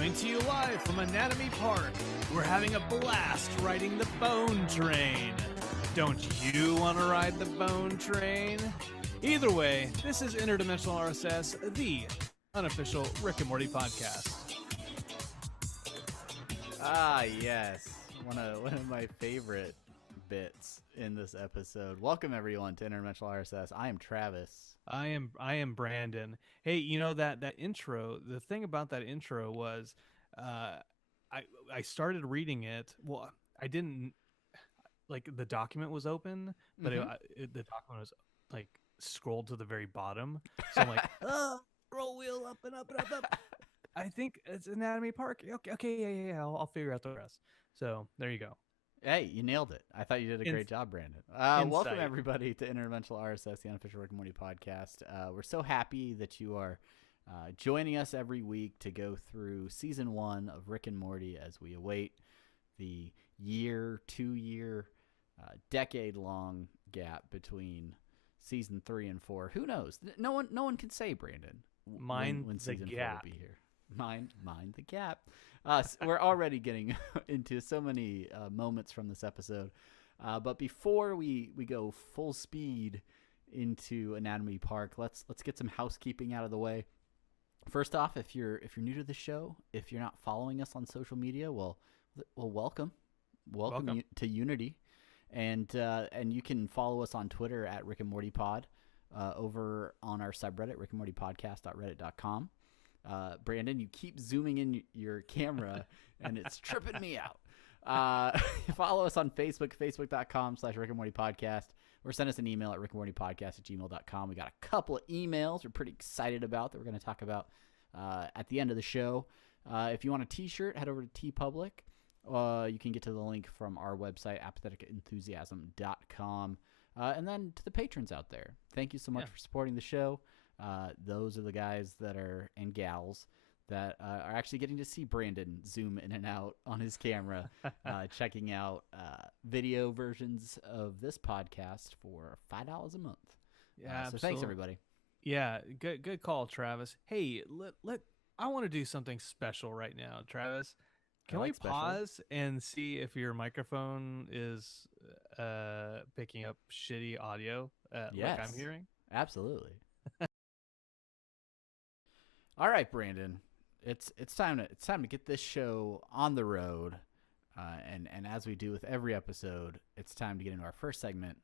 Coming to you live from Anatomy Park, we're having a blast riding the Bone Train. Don't you want to ride the Bone Train? Either way, this is Interdimensional RSS, the unofficial Rick and Morty podcast. Ah, yes. One of my favorite bits in this episode. Welcome, everyone, to Interdimensional RSS. I am Travis. I am Brandon. Hey, you know that intro, the thing about that intro was I started reading it. Well, I didn't, like, the document was open, but the document was like scrolled to the very bottom. So I'm like, roll wheel up and up and up, up. I think it's Anatomy Park. Okay, yeah. I'll figure out the rest. So there you go. Hey, you nailed it. I thought you did a great job, Brandon. Welcome, everybody, to Interdimensional RSS, the unofficial Rick and Morty podcast. We're so happy that you are joining us every week to go through season 1 of Rick and Morty as we await the 2-year, decade-long gap between season 3 and 4. Who knows? No one can say, Brandon. Mind when the season gap. 4 will be here. Mind the gap. We're already getting into so many moments from this episode. But before we go full speed into Anatomy Park, let's get some housekeeping out of the way. First off, if you're new to the show, if you're not following us on social media, well, welcome to Unity, and you can follow us on Twitter at Rick and Morty Pod, over on our subreddit rickandmortypodcast.reddit.com. Brandon, you keep zooming in your camera and it's tripping me out. Follow us on Facebook, facebook.com/rickandmortypodcast, or send us an email at rickandmortypodcast@gmail.com. We got a couple of emails we're pretty excited about that we're going to talk about at the end of the show. If you want a t-shirt, head over to TeePublic. You can get to the link from our website, apatheticenthusiasm.com. And then to the patrons out there, thank you so much for supporting the show. Those are the guys and gals that are actually getting to see Brandon zoom in and out on his camera, checking out video versions of this podcast for $5 a month. Yeah, so thanks, everybody. Yeah, good call, Travis. Hey, I want to do something special right now, Travis. Can we pause and see if your microphone is picking up shitty audio like I'm hearing? Absolutely. All right, Brandon. It's time to get this show on the road, and as we do with every episode, it's time to get into our first segment,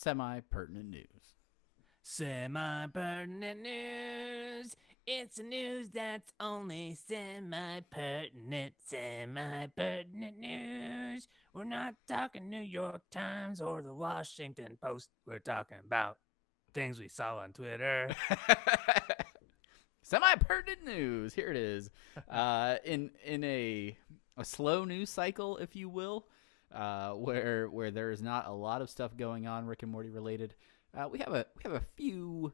semi-pertinent news. Semi-pertinent news. It's a news that's only semi-pertinent. Semi-pertinent news. We're not talking New York Times or the Washington Post. We're talking about things we saw on Twitter. Semi-pertinent news. Here it is. In a slow news cycle, if you will, where there is not a lot of stuff going on Rick and Morty related. We have a few,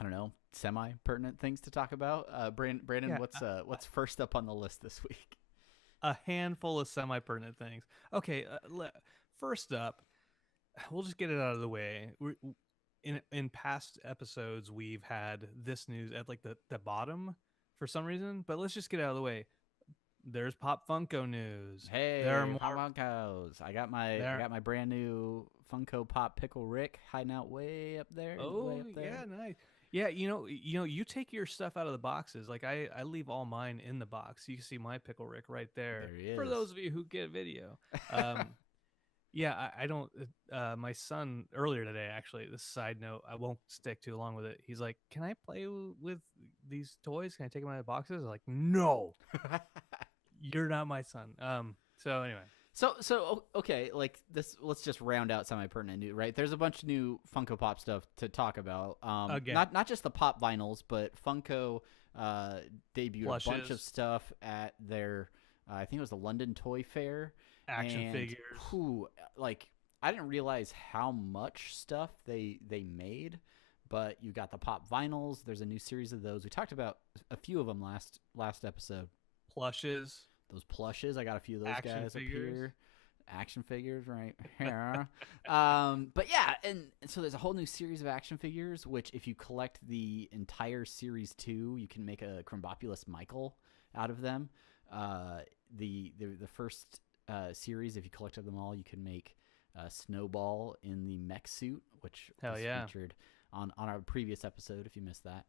I don't know, semi-pertinent things to talk about. Brandon, what's first up on the list this week? A handful of semi-pertinent things. Okay, first up, we'll just get it out of the way. In past episodes, we've had this news at like the bottom for some reason, but let's just get it out of the way. There's Pop Funko news. Hey, there are more Pop Funkos. I got my brand new Funko Pop Pickle Rick hiding out way up there. Oh, way up there. Yeah, nice. Yeah, you know, you take your stuff out of the boxes. Like I leave all mine in the box. You can see my Pickle Rick right there. There he is. For those of you who get video. Yeah, I don't. My son earlier today, actually, this side note, I won't stick too long with it. He's like, "Can I play with these toys? Can I take them out of the boxes?" I'm like, "No, you're not my son." So anyway, so okay, like this. Let's just round out semi-pertinent news, right? There's a bunch of new Funko Pop stuff to talk about. Again. Not just the pop vinyls, but Funko debuted Plushes. a bunch of stuff at their, I think it was the London Toy Fair. Action figures. I didn't realize how much stuff they made, but you got the pop vinyls. There's a new series of those. We talked about a few of them last episode. Plushes. Those plushes. I got a few of those Action guys figures. up here. Action figures, right here. But yeah, and so there's a whole new series of action figures, which if you collect the entire series 2, you can make a Crumbopulous Michael. out of them. The first series, if you collected them all, you can make Snowball in the mech suit, which Hell was yeah. featured on our previous episode. If you missed that,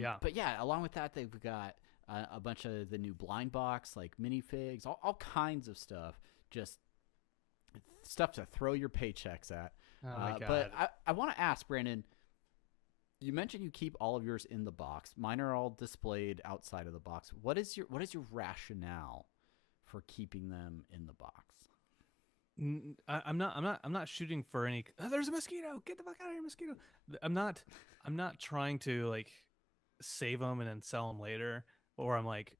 Yeah. but yeah, along with that, they've got a bunch of the new blind box, like minifigs, all kinds of stuff. Just stuff to throw your paychecks at. Oh my god. But I want to ask, Brandon, you mentioned you keep all of yours in the box. Mine are all displayed outside of the box. What is your rationale for keeping them in the box? I'm not shooting for any. Oh, there's a mosquito. Get the fuck out of here, mosquito. I'm not trying to like save them and then sell them later, or I'm like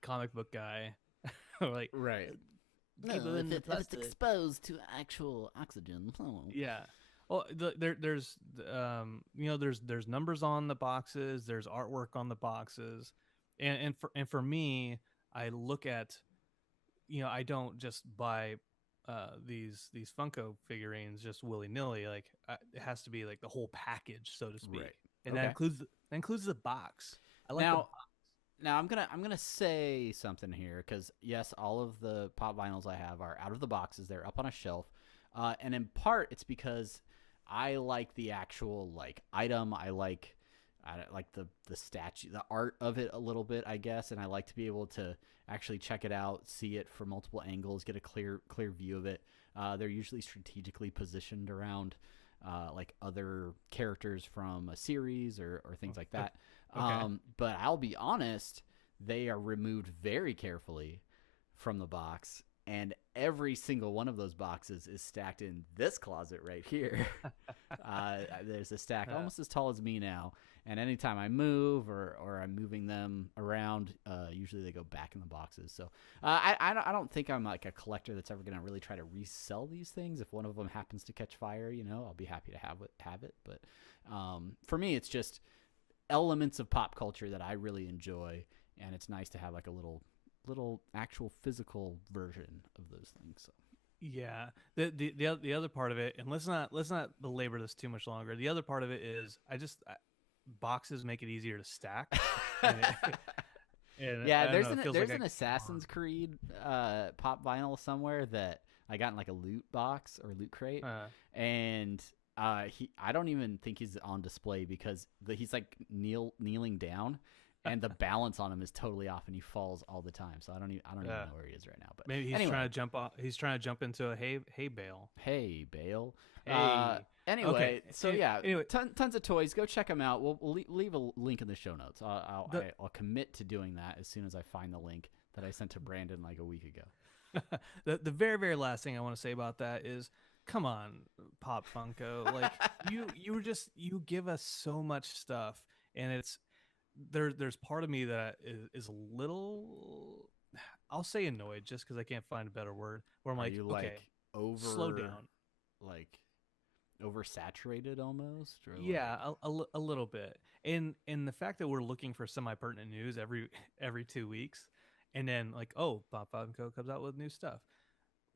comic book guy, or like Right. keep them in the if it's plastic. exposed to actual oxygen. Yeah. Well, there's there's numbers on the boxes. There's artwork on the boxes, and for me, I look at, I don't just buy these Funko figurines just willy nilly. Like it has to be like the whole package, so to speak, Right. and Okay. that includes the box. I like Now I'm gonna say something here, because yes, all of the pop vinyls I have are out of the boxes. They're up on a shelf, and in part it's because I like the actual like item. I like the statue, the art of it a little bit, I guess, and I like to be able to actually check it out, see it from multiple angles, get a clear view of it. They're usually strategically positioned around like other characters from a series or things like that. Okay. But I'll be honest, they are removed very carefully from the box, and every single one of those boxes is stacked in this closet right here. There's a stack almost as tall as me now, and anytime I move or I'm moving them around, usually they go back in the boxes. So I don't think I'm like a collector that's ever going to really try to resell these things. If one of them happens to catch fire, I'll be happy to have it. But for me, it's just elements of pop culture that I really enjoy, and it's nice to have like a little actual physical version of those things. So. Yeah. The other part of it, and let's not belabor this too much longer. The other part of it is boxes make it easier to stack. And Yeah, there's like an Assassin's Creed pop vinyl somewhere that I got in like a loot box or loot crate, and I don't even think he's on display because he's like kneeling down, and the balance on him is totally off, and he falls all the time. So I don't even know where he is right now. But maybe he's anyway. trying to jump off. He's trying to jump into a hay bale. Hey, Bale. Hey. Anyway, Okay. so yeah, Anyway. tons of toys. Go check them out. We'll leave a link in the show notes. I'll commit to doing that as soon as I find the link that I sent to Brandon like a week ago. The very, very last thing I want to say about that is, come on, Pop Funko. Like you give us so much stuff, and it's there's part of me that is a little, I'll say annoyed, just because I can't find a better word. Where I'm you okay, slow down, like oversaturated almost. Or yeah, a little bit. And the fact that we're looking for semi-pertinent news every 2 weeks, and then like, oh, Pop Funko comes out with new stuff.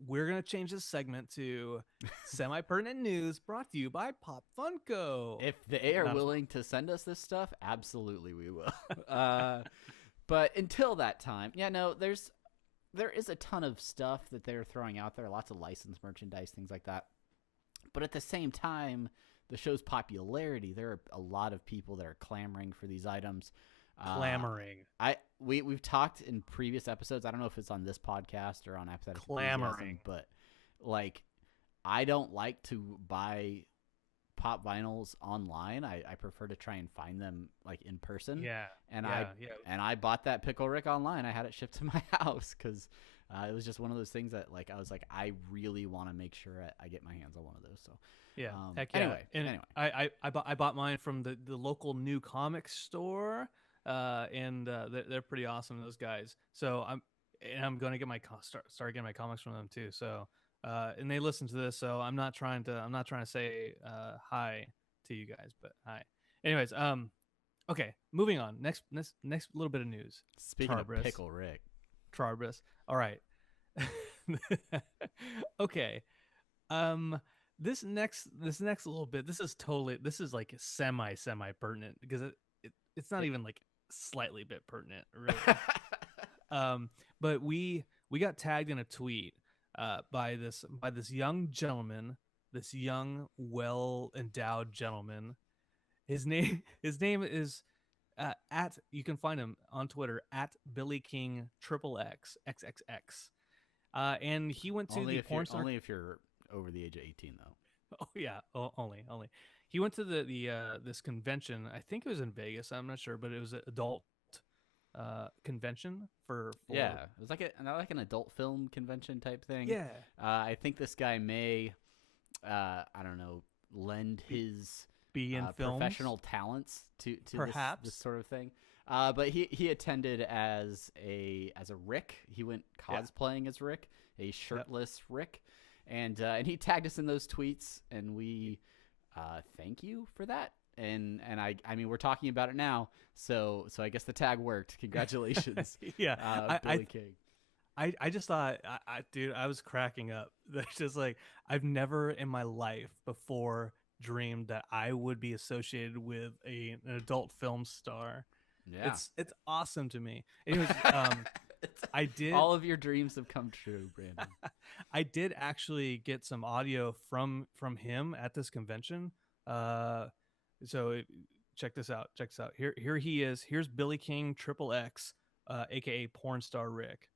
We're going to change this segment to semi-pertinent news brought to you by Pop Funko. If they are willing to send us this stuff, absolutely we will. But until that time, there is a ton of stuff that they're throwing out there, lots of licensed merchandise, things like that. But at the same time, the show's popularity, there are a lot of people that are clamoring for these items. Clamoring. We've talked in previous episodes. I don't know if it's on this podcast or on Apathetic Clamoring, but like, I don't like to buy pop vinyls online. I prefer to try and find them like in person. Yeah. And I bought that Pickle Rick online. I had it shipped to my house because it was just one of those things that like I was like, I really want to make sure I get my hands on one of those. So yeah. Heck yeah. Anyway, I bought mine from the local new comic store. And they're pretty awesome, those guys. So I'm going to get start getting my comics from them too. So and they listen to this, so I'm not trying to say hi to you guys, but hi. Anyways, okay, moving on. Next little bit of news. Speaking of Pickle Rick, Trarbus. All right. Okay. This next little bit. This is like semi pertinent because it's not even like slightly bit pertinent, really. But we got tagged in a tweet by this young gentleman, this young, well endowed gentleman. His name is at you can find him on Twitter at Billy King Triple X XXX. And he went to the porn star. only if you're over the age of 18 though. Oh yeah, only. He went to the this convention. I think it was in Vegas. I'm not sure, but it was an adult convention for Yeah, it was like an adult film convention type thing. yeah. I think this guy may, I don't know, lend his Be in films, professional talents to perhaps this sort of thing. But he attended as a Rick. He went cosplaying as Rick, a shirtless Rick, and he tagged us in those tweets, and we thank you for that. And I mean we're talking about it now, so I guess the tag worked. Congratulations, Billy King. I just thought, dude, I was cracking up. That's just like I've never in my life before dreamed that I would be associated with an adult film star. Yeah, it's awesome to me. Anyways, I did. All of your dreams have come true, Brandon. I did actually get some audio from him at this convention. So check this out. Here he is. Here's Billy King Triple X, aka porn star Rick.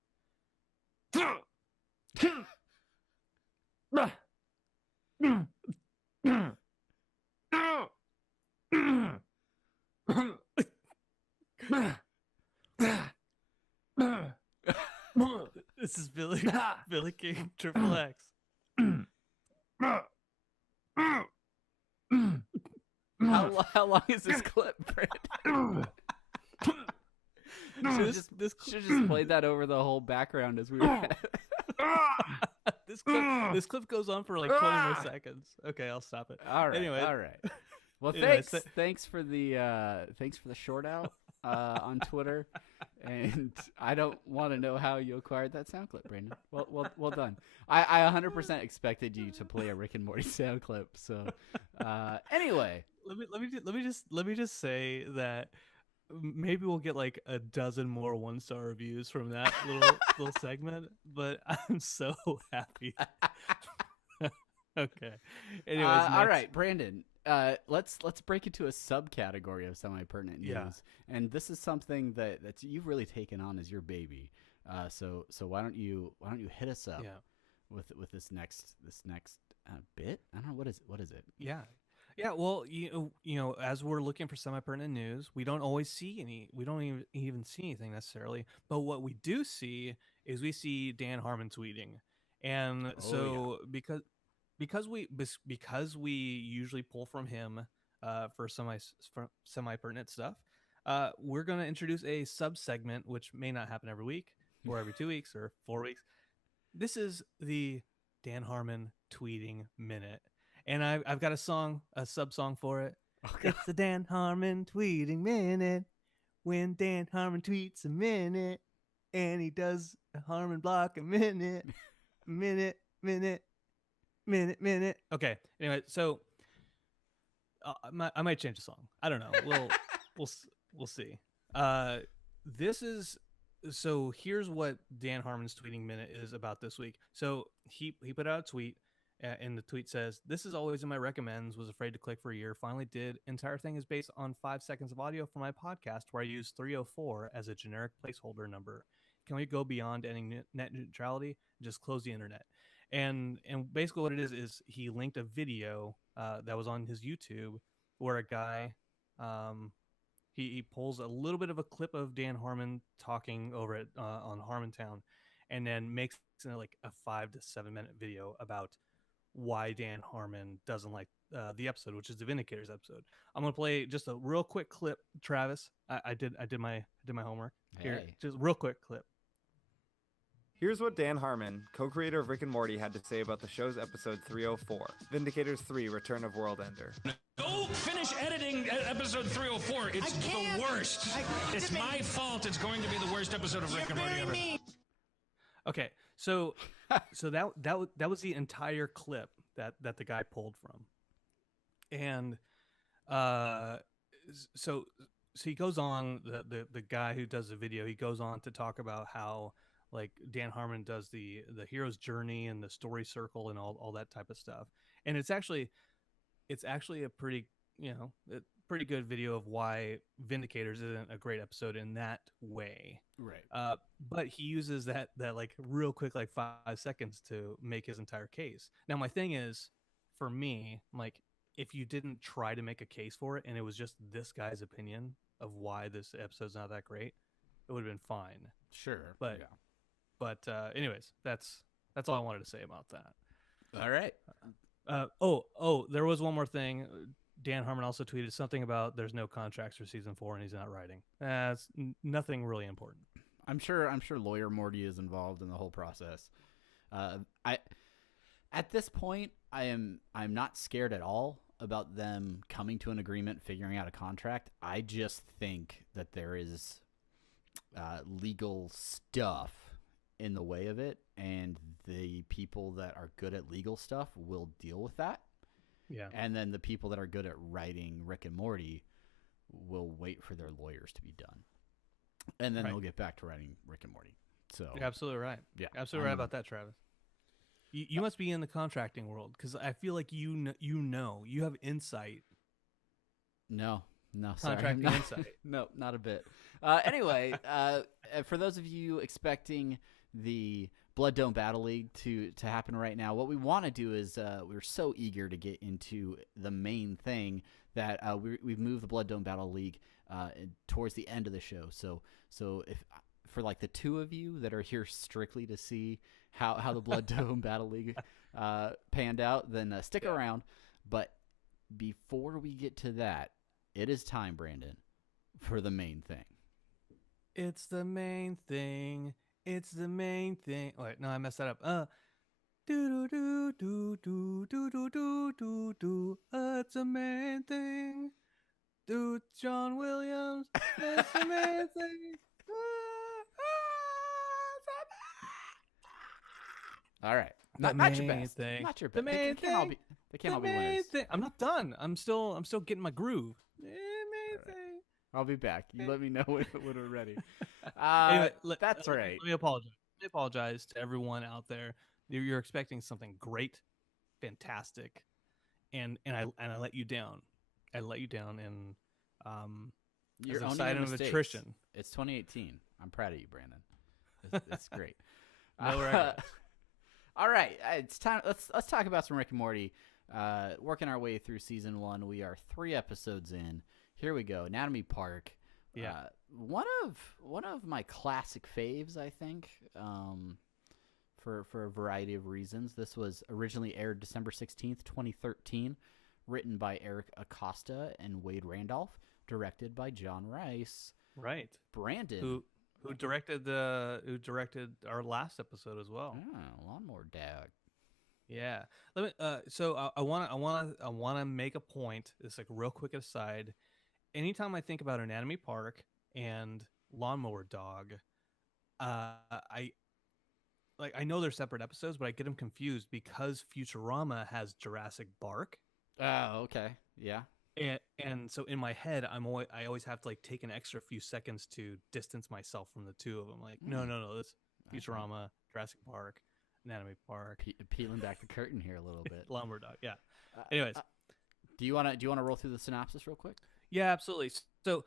This is Billy King Triple X. How long is this clip, Brandon? Should just played that over the whole background as we were. This clip goes on for like 20 more seconds. Okay, I'll stop it. All right. Anyway. All right. Well, thanks for the short out on Twitter, and I don't want to know how you acquired that sound clip, Brandon. Well done. I 100% expected you to play a Rick and Morty sound clip. So anyway, let me just say that maybe we'll get like a dozen more 1-star reviews from that little segment, but I'm so happy. Okay. Anyways, all right, Brandon. Let's break into a subcategory of semi-pertinent news, and this is something that you've really taken on as your baby. So why don't you hit us up with this next bit? I don't know what is it. Yeah. Well, you know, as we're looking for semi-pertinent news, we don't always see any. We don't even see anything necessarily. But what we do see is we see Dan Harmon tweeting, and because we usually pull from him for semi-pertinent stuff, we're going to introduce a sub-segment, which may not happen every week or every 2 weeks or 4 weeks. This is the Dan Harmon tweeting minute. And I've got a sub song for it. Okay. It's the Dan Harmon tweeting minute. When Dan Harmon tweets a minute, and he does a Harmon block a minute. Minute. Okay. Anyway, so I might change the song. I don't know. We'll see. Here's what Dan Harmon's tweeting minute is about this week. So he put out a tweet, and the tweet says, "This is always in my recommends. Was afraid to click for a year. Finally did. Entire thing is based on 5 seconds of audio from my podcast where I use 304 as a generic placeholder number. Can we go beyond ending net neutrality? Just close the internet." And basically what it is he linked a video that was on his YouTube where a guy he pulls a little bit of a clip of Dan Harmon talking over it on Harmontown, and then makes like a 5 to 7 minute video about why Dan Harmon doesn't like the episode, which is the Vindicators episode. I'm gonna play just a real quick clip, Travis. I did my homework. Here, just real quick clip. Here's what Dan Harmon, co-creator of Rick and Morty, had to say about the show's episode 304, Vindicators 3: Return of World Ender. Go finish editing episode 304. It's the worst. It's my fault. It's going to be the worst episode of Rick and Morty ever. Okay, so that was the entire clip that the guy pulled from, and so so he goes on, the guy who does the video, he goes on to talk about how like Dan Harmon does the hero's journey and the story circle and all that type of stuff. And it's actually a pretty, a pretty good video of why Vindicators isn't a great episode in that way. Right. But he uses that like real quick, like 5 seconds to make his entire case. Now, my thing is, for me, like, if you didn't try to make a case for it and it was just this guy's opinion of why this episode's not that great, it would have been fine. Sure. But yeah. But anyways, that's all I wanted to say about that. All right. There was one more thing. Dan Harmon also tweeted something about there's no contracts for season 4 and he's not writing. It's nothing really important. I'm sure lawyer Morty is involved in the whole process. At this point, I'm not scared at all about them coming to an agreement, figuring out a contract. I just think that there is legal stuff in the way of it, and the people that are good at legal stuff will deal with that. Yeah. And then the people that are good at writing Rick and Morty will wait for their lawyers to be done. And then they'll get back to writing Rick and Morty. So You're absolutely right. Yeah. Absolutely right about that, Travis. You must be in the contracting world, because I feel like you have insight. No, sorry. Contracting insight. No, not a bit. Anyway, for those of you expecting the Blood Dome Battle League to happen right now, what we want to do is we're so eager to get into the main thing that we've moved the Blood Dome Battle League towards the end of the show. So if for like the two of you that are here strictly to see how the Blood Dome Battle League panned out, then stick around. But before we get to that, it is time, Brandon, for the main thing. It's the main thing. It's the main thing. Oh, wait, no, I messed that up. Do do do do do do do do do. It's the main thing. Do John Williams. It's the main thing. All right, The not your main best. thing. Not your The best. main They can't all thing. be winners. I'm not done. I'm still getting my groove. The main thing. I'll be back. You let me know when we're ready. Anyway, That's right. Let me apologize. I apologize to everyone out there. You're expecting something great, fantastic, and I let you down. I let you down, and You're as a owning sign your of mistakes. attrition. It's 2018. I'm proud of you, Brandon. It's great. No regrets. All right, it's time. Let's talk about some Rick and Morty. Working our way through season 1, we are 3 episodes in. Here we go. Anatomy Park. Yeah. One of my classic faves, I think. For a variety of reasons. This was originally aired December 16th, 2013, written by Eric Acosta and Wade Randolph, directed by John Rice. Right. Brandon, who directed our last episode as well. Lawnmower Dad. Yeah. Let me. So I wanna make a point. It's like real quick aside. Anytime I think about Anatomy Park and Lawnmower Dog, I know they're separate episodes, but I get them confused because Futurama has Jurassic Bark. Oh, okay. Yeah. And so in my head, I always have to like take an extra few seconds to distance myself from the two of them. Like, no, this Futurama, Jurassic Park, Anatomy Park. Peeling back the curtain here a little bit. Lawnmower Dog, yeah. Anyways, do you want to roll through the synopsis real quick? Yeah, absolutely. So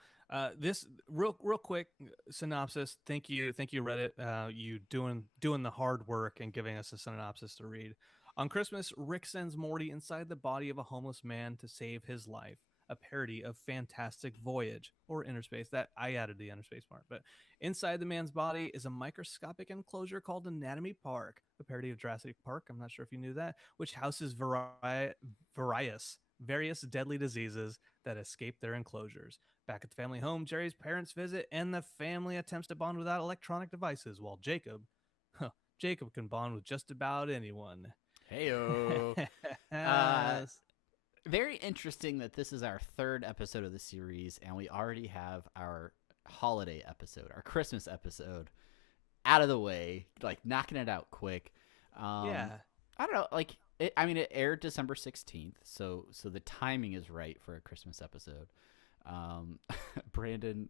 this real quick synopsis. Thank you, Reddit. You doing the hard work and giving us a synopsis to read. On Christmas, Rick sends Morty inside the body of a homeless man to save his life. A parody of Fantastic Voyage or Interspace. That I added the Interspace part. But inside the man's body is a microscopic enclosure called Anatomy Park, a parody of Jurassic Park. I'm not sure if you knew that, which houses various deadly diseases that escape their enclosures. Back at the family home, Jerry's parents visit, and the family attempts to bond without electronic devices, while Jacob can bond with just about anyone. Heyo. Very interesting that this is our 3rd episode of the series, and we already have our holiday episode, our Christmas episode, out of the way, like knocking it out quick. Yeah. I don't know, like, it aired December 16th, so the timing is right for a Christmas episode. Brandon,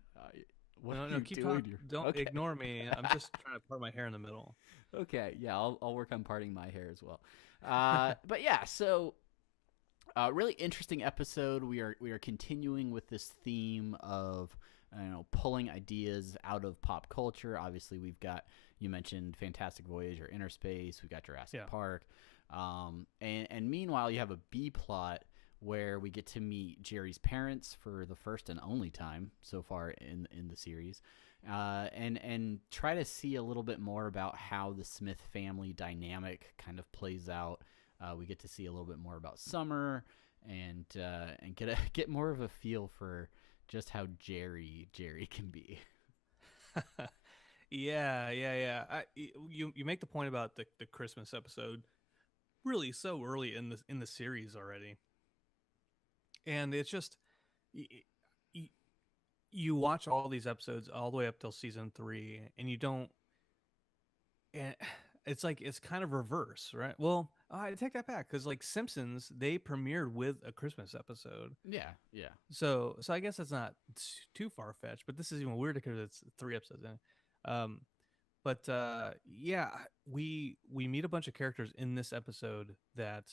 what are No, you keep doing? talking. Don't ignore me. I'm just trying to part my hair in the middle. Okay, yeah, I'll work on parting my hair as well. But yeah, so really interesting episode. We are continuing with this theme of pulling ideas out of pop culture. Obviously, we've got, you mentioned Fantastic Voyage or Inner Space. We've got Jurassic Park. And meanwhile, you have a B plot where we get to meet Jerry's parents for the first and only time so far in the series, and try to see a little bit more about how the Smith family dynamic kind of plays out. We get to see a little bit more about Summer and get more of a feel for just how Jerry can be. Yeah. You make the point about the Christmas episode really so early in the series already, and it's just you watch all these episodes all the way up till season 3, and you don't. And it's like it's kind of reverse, right? Well, I take that back because like Simpsons, they premiered with a Christmas episode. Yeah. So I guess that's not too far fetched, but this is even weirder because it's 3 episodes in. Yeah, we meet a bunch of characters in this episode that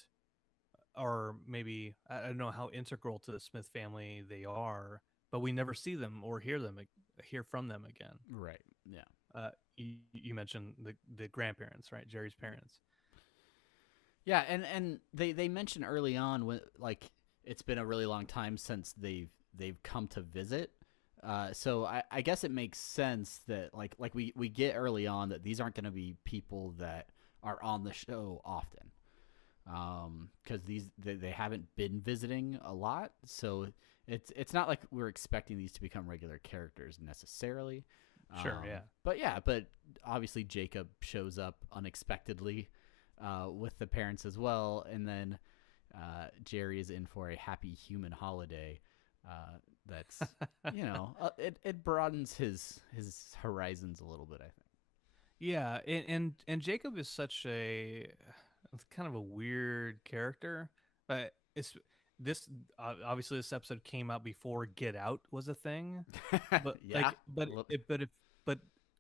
are maybe, I don't know how integral to the Smith family they are, but we never see them or hear from them again. Right. Yeah. You mentioned the grandparents, right? Jerry's parents. Yeah, and they mentioned early on when like it's been a really long time since they've come to visit. So I guess it makes sense that like we get early on that these aren't going to be people that are on the show often, because they haven't been visiting a lot. So it's not like we're expecting these to become regular characters necessarily. Sure, yeah. But obviously Jacob shows up unexpectedly with the parents as well, and then Jerry is in for a happy human holiday. That's it broadens his horizons a little bit, I think. Yeah, and Jacob is such a kind of a weird character, but obviously this episode came out before Get Out was a thing, but yeah,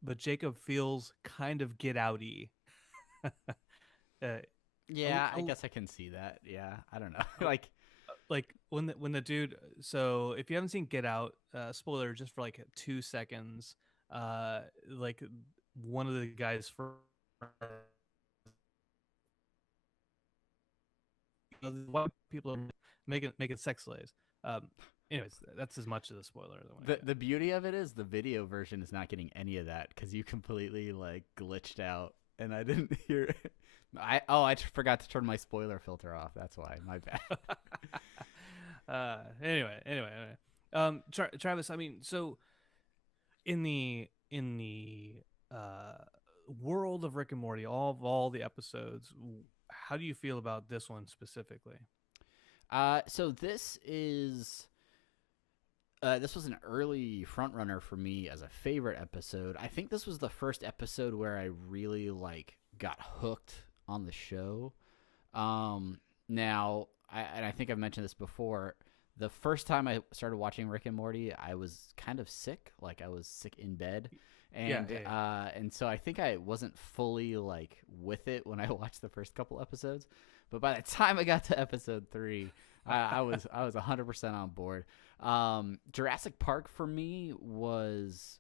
but Jacob feels kind of Get Outy. Yeah, I guess I can see that. Yeah, I don't know. like when the dude. So if you haven't seen Get Out, spoiler just for like 2 seconds. Like one of the guys for white people are making sex slaves. Anyways, that's as much of the spoiler. The beauty of it is the video version is not getting any of that because you completely like glitched out, and I didn't hear it. I forgot to turn my spoiler filter off. That's why. My bad. Anyway. Travis, I mean, so in the world of Rick and Morty, all the episodes, how do you feel about this one specifically? So this was an early front runner for me as a favorite episode. I think this was the first episode where I really got hooked on the show. Now, I think I've mentioned this before. The first time I started watching Rick and Morty, I was kind of sick. I was sick in bed. And and so I think I wasn't fully with it when I watched the first couple episodes. But by the time I got to episode 3, I was 100% on board. Jurassic Park for me was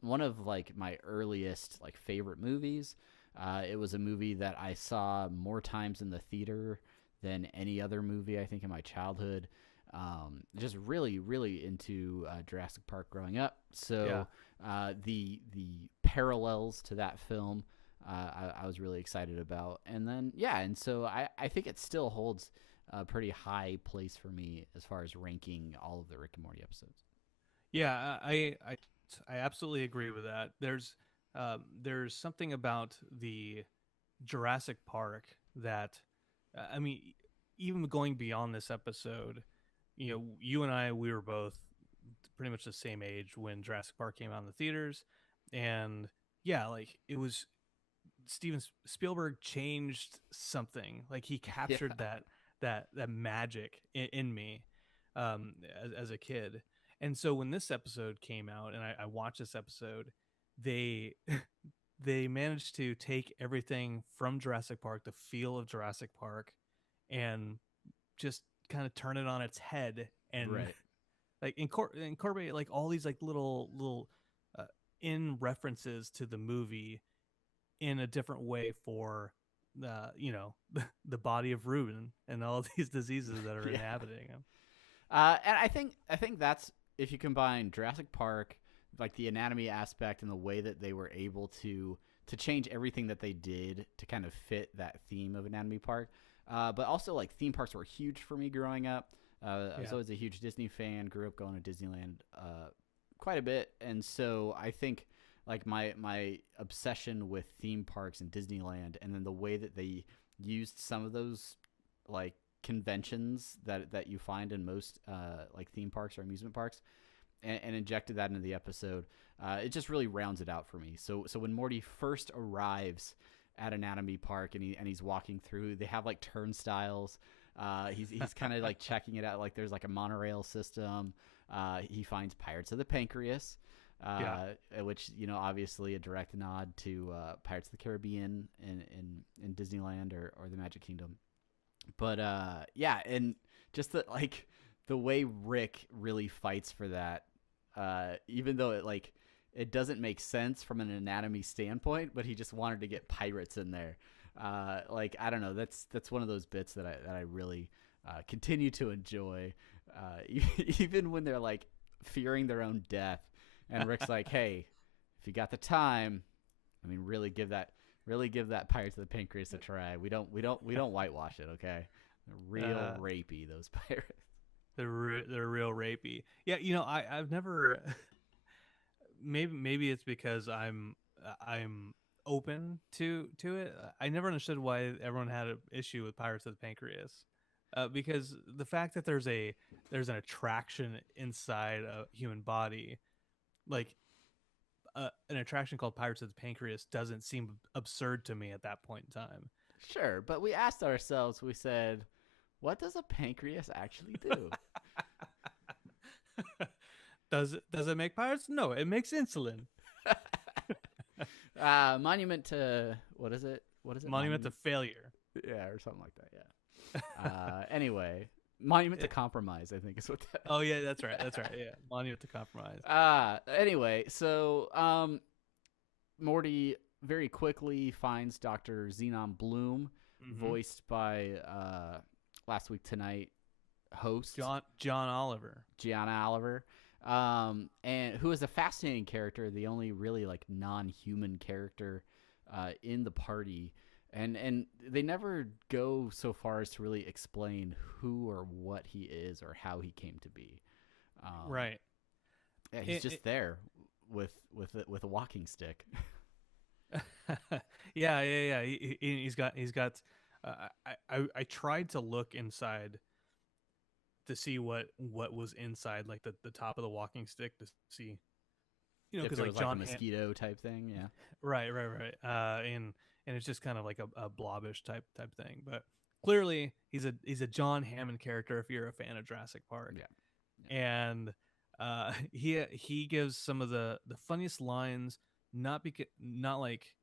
one of my earliest favorite movies. It was a movie that I saw more times in the theater than any other movie I think in my childhood. Just really, really into Jurassic Park growing up. So the parallels to that film, I was really excited about. And then and so I think it still holds a pretty high place for me as far as ranking all of the Rick and Morty episodes. Yeah, I absolutely agree with that. There's something about the Jurassic Park that, I mean, even going beyond this episode, you and I, we were both pretty much the same age when Jurassic Park came out in the theaters, and it was Steven Spielberg changed something. He captured that magic in me as a kid. And so when this episode came out, and I watched this episode, they they managed to take everything from Jurassic Park, the feel of Jurassic Park, and just kind of turn it on its head and Right. like incorporate like all these like little uh, in references to the movie in a different way for the body of Reuben and all these diseases that are Yeah. inhabiting him. And I think that's, if you combine Jurassic Park, like the anatomy aspect and the way that they were able to change everything that they did to kind of fit that theme of Anatomy Park. But also, like, theme parks were huge for me growing up. I was always a huge Disney fan. Grew up going to Disneyland quite a bit, and so I think like my obsession with theme parks and Disneyland, and then the way that they used some of those like conventions that you find in most like theme parks or amusement parks, and injected that into the episode. It just really rounds it out for me. So when Morty first arrives at Anatomy Park and he's walking through, they have like turnstiles. He's kind of like checking it out. Like there's like a monorail system. He finds Pirates of the Pancreas, which, you know, obviously a direct nod to Pirates of the Caribbean in Disneyland or the Magic Kingdom. But yeah, and just the way Rick really fights for that, even though it doesn't make sense from an anatomy standpoint, but he just wanted to get pirates in there. Like, I don't know, that's one of those bits that I really continue to enjoy, even when they're like fearing their own death, and Rick's like, "Hey, if you got the time, I mean, really give that Pirates of the Pancreas a try. We don't whitewash it, okay? They're real rapey, those pirates. They're real rapey. Yeah, you know, I've never. Maybe it's because I'm open to it. I never understood why everyone had an issue with Pirates of the Pancreas, because the fact that there's an attraction inside a human body, like an attraction called Pirates of the Pancreas, doesn't seem absurd to me at that point in time. Sure, but we asked ourselves, we said, what does a pancreas actually do? Does it make pirates? No, it makes insulin. Monument to, what is it? Monument to failure. Yeah, or something like that, yeah. Anyway, Monument to Compromise, I think is what that. Oh, yeah, that's right. Yeah, Monument to Compromise. Anyway, so Morty very quickly finds Dr. Xenon Bloom, voiced by Last Week Tonight host John Oliver. Gianna Oliver. And who is a fascinating character, the only really like non-human character in the party. And they never go so far as to really explain who or what he is or how he came to be. Right. Yeah, he's just there with a walking stick. Yeah. He's got. I tried to look inside to see what was inside, like the top of the walking stick, to see, you know, because like John, like a mosquito type thing, yeah. Right. And it's just kind of like a blobbish type thing, but clearly he's a John Hammond character if you're a fan of Jurassic Park. Yeah. And he gives some of the funniest lines, not like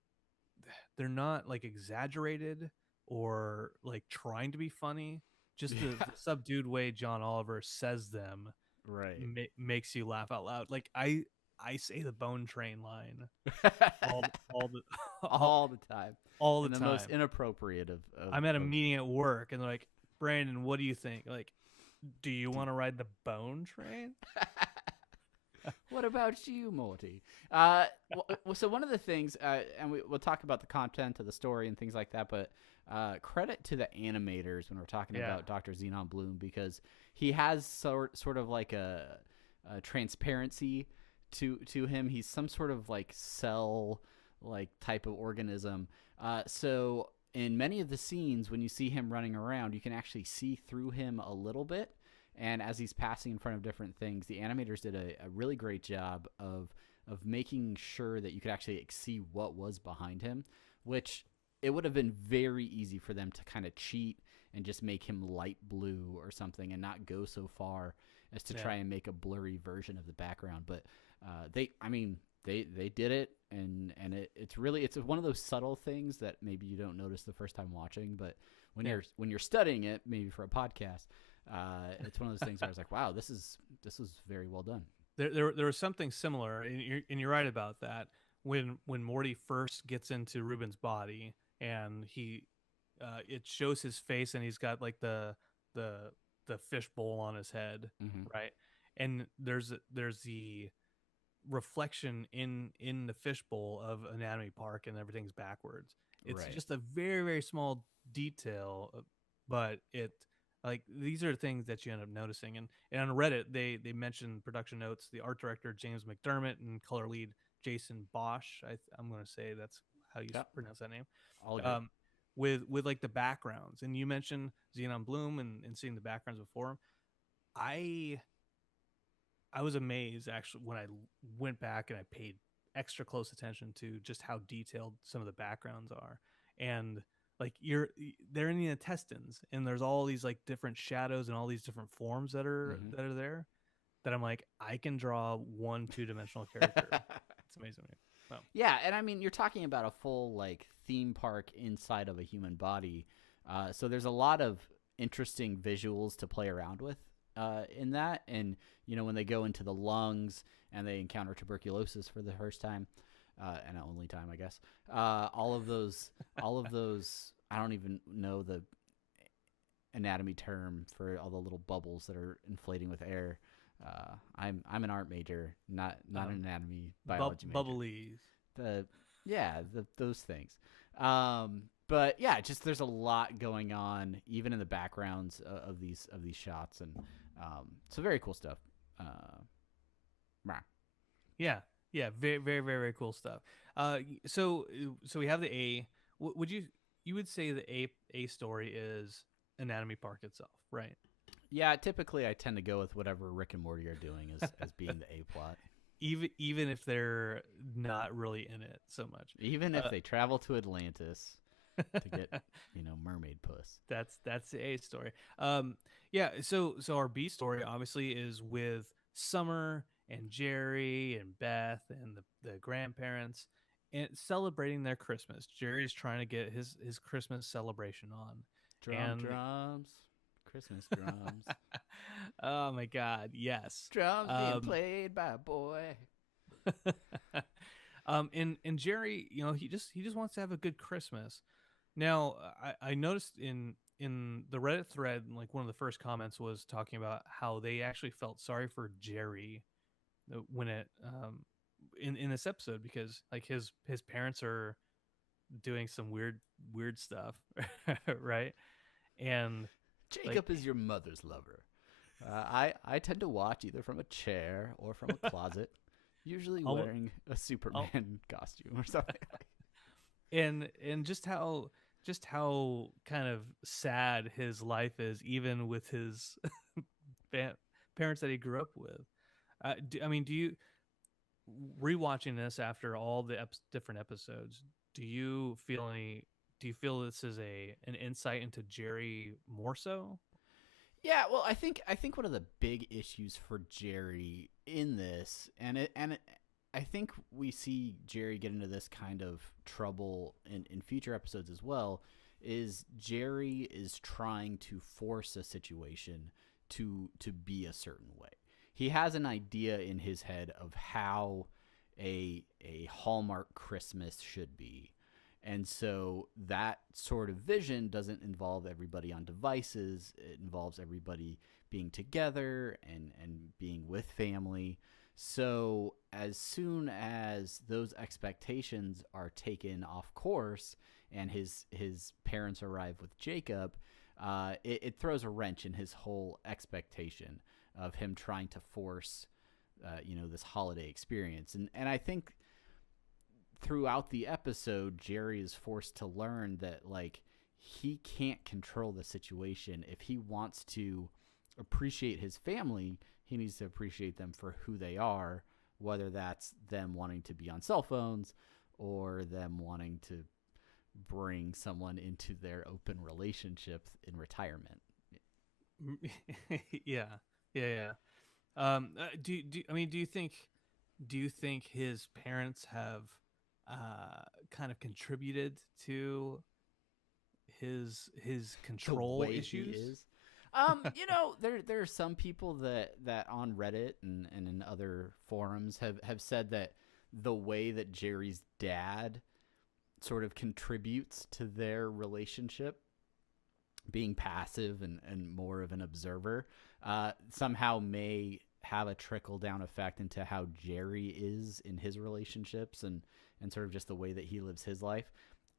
they're not like exaggerated or like trying to be funny, just the subdued way John Oliver says them, right, makes you laugh out loud. Like I say the Bone Train line all the time, all the and time. The most inappropriate of I'm at a meeting at work, and they're like, "Brandon, what do you think? Like, do you want to ride the Bone Train?" What about you, Morty? So one of the things, and we'll talk about the content of the story and things like that, but credit to the animators when we're talking about Dr. Xenon Bloom, because he has sort of like a transparency to him. He's some sort of like cell like type of organism. So in many of the scenes when you see him running around, you can actually see through him a little bit. And as he's passing in front of different things, the animators did a really great job of making sure that you could actually see what was behind him, which it would have been very easy for them to kind of cheat and just make him light blue or something and not go so far as to try and make a blurry version of the background. But they did it, and it's one of those subtle things that maybe you don't notice the first time watching, but when you're studying it, maybe for a podcast, it's one of those things where I was like, wow, this was very well done. There was something similar, and you're right about that. When Morty first gets into Ruben's body, and it shows his face, and he's got like the fish bowl on his head, right? And there's the reflection in the fishbowl of Anatomy Park, and everything's backwards. It's just a very, very small detail, but these are things that you end up noticing. And on Reddit, they mentioned production notes, the art director James McDermott and color lead Jason Bosch. I'm going to say that's how you pronounce that name. With like the backgrounds, and you mentioned Xenon Bloom and seeing the backgrounds before him. I was amazed actually when I went back and I paid extra close attention to just how detailed some of the backgrounds are. And like they're in the intestines, and there's all these like different shadows and all these different forms that are there, that I'm like, I can draw one 2-dimensional character. It's amazing. Wow. Yeah, and I mean, you're talking about a full like theme park inside of a human body, so there's a lot of interesting visuals to play around with in that. And when they go into the lungs and they encounter tuberculosis for the first time, and only time, I guess, all of those, I don't even know the anatomy term for all the little bubbles that are inflating with air. I'm an art major, not an anatomy biology major. Bubblies. Those things. But yeah, just there's a lot going on even in the backgrounds of these shots, and so very cool stuff. Yeah, very, very, very, very cool stuff. So we have the A. Would you would say the A story is Anatomy Park itself, right? Yeah, typically I tend to go with whatever Rick and Morty are doing as being the A plot. Even if they're not really in it so much. Even if they travel to Atlantis to get, mermaid puss. That's the A story. So our B story obviously is with Summer and Jerry and Beth and the grandparents, and celebrating their Christmas. Jerry's trying to get his Christmas celebration on. Drums. Christmas drums. Oh my God, yes. Drums being played by a boy. And Jerry, he just wants to have a good Christmas. Now, I noticed in the Reddit thread, like one of the first comments was talking about how they actually felt sorry for Jerry when in this episode, because like his parents are doing some weird stuff, right? And Jacob is your mother's lover. I tend to watch either from a chair or from a closet, usually wearing a Superman costume or something. And just how kind of sad his life is, even with his parents that he grew up with. Do you, rewatching this after all the different episodes, do you feel this is an insight into Jerry more so? Yeah, well, I think one of the big issues for Jerry in this, and I think we see Jerry get into this kind of trouble in future episodes as well, is Jerry is trying to force a situation to be a certain way. He has an idea in his head of how a Hallmark Christmas should be. And so that sort of vision doesn't involve everybody on devices. It involves everybody being together and being with family. So as soon as those expectations are taken off course and his parents arrive with Jacob, it throws a wrench in his whole expectation of him trying to force, this holiday experience. And I think throughout the episode, Jerry is forced to learn that, like, he can't control the situation. If he wants to appreciate his family, he needs to appreciate them for who they are, whether that's them wanting to be on cell phones or them wanting to bring someone into their open relationship in retirement. Yeah, yeah, yeah. Do you think his parents have kind of contributed to his The control way he issues? is. There are some people that on Reddit and in other forums have said that the way that Jerry's dad sort of contributes to their relationship, being passive and more of an observer, somehow may have a trickle down effect into how Jerry is in his relationships and sort of just the way that he lives his life.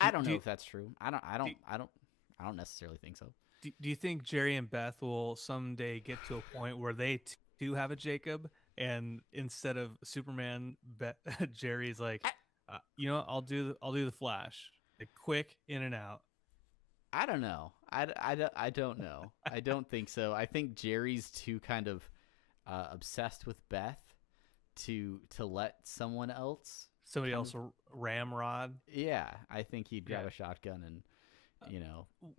I don't know if that's true. I don't necessarily think so. Do you think Jerry and Beth will someday get to a point where they too have a Jacob, and instead of Superman, Jerry's like, I'll do the Flash, like, quick in and out. I don't know. I don't know. I don't think so. I think Jerry's too kind of obsessed with Beth to let somebody else ramrod. Yeah, I think he'd grab a shotgun and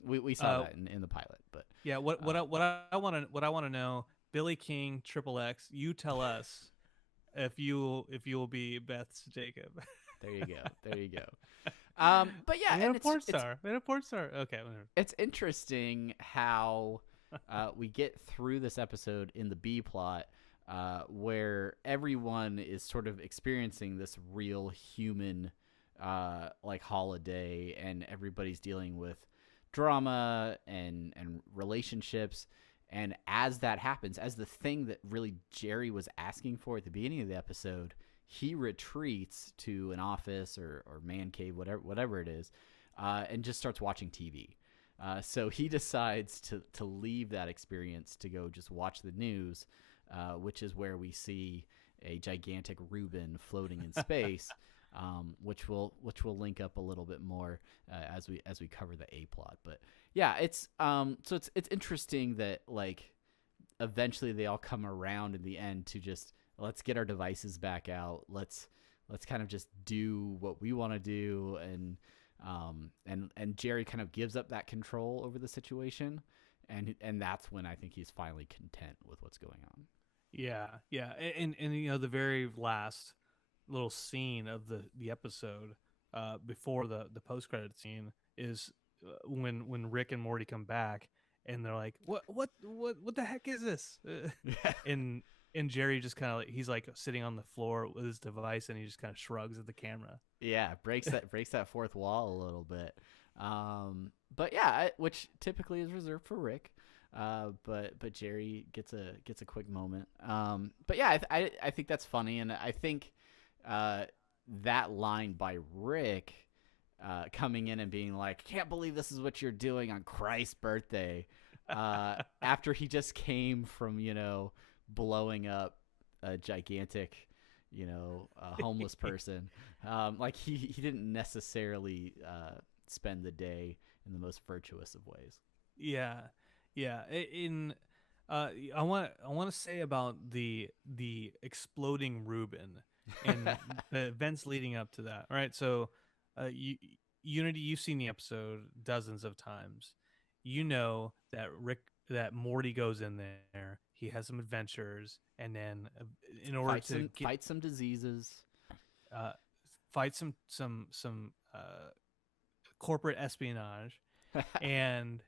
we saw that in the pilot. But yeah, what I want to know, Billy King, Triple X, you tell us if you will be Beth's Jacob. There you go. But yeah, and a porn star. Okay, whatever. It's interesting how we get through this episode in the B plot, where everyone is sort of experiencing this real human like holiday, and everybody's dealing with drama and relationships. And as that happens, as the thing that really Jerry was asking for at the beginning of the episode, he retreats to an office or man cave, whatever it is, and just starts watching TV. So he decides to leave that experience to go just watch the news, which is where we see a gigantic Reuben floating in space, which we'll link up a little bit more as we cover the A plot. But yeah, it's interesting that like eventually they all come around in the end to just, let's get our devices back out. Let's kind of just do what we want to do, and Jerry kind of gives up that control over the situation, and that's when I think he's finally content with what's going on. Yeah, and the very last little scene of the episode, before the post credit scene, is when Rick and Morty come back, and they're like, what the heck is this? And Jerry just kind of he's like sitting on the floor with his device, and he just kind of shrugs at the camera. Yeah, breaks that fourth wall a little bit. But yeah, which typically is reserved for Rick. But Jerry gets a quick moment. But yeah, I think that's funny, and I think that line by Rick coming in and being like, "Can't believe this is what you're doing on Christ's birthday," after he just came from blowing up a gigantic homeless person. Like he didn't necessarily spend the day in the most virtuous of ways. Yeah. I want to say about the exploding Reuben and the events leading up to that. All right, so Unity, you've seen the episode dozens of times. You know that Morty goes in there. He has some adventures, and then in order to fight some diseases, fight some corporate espionage, and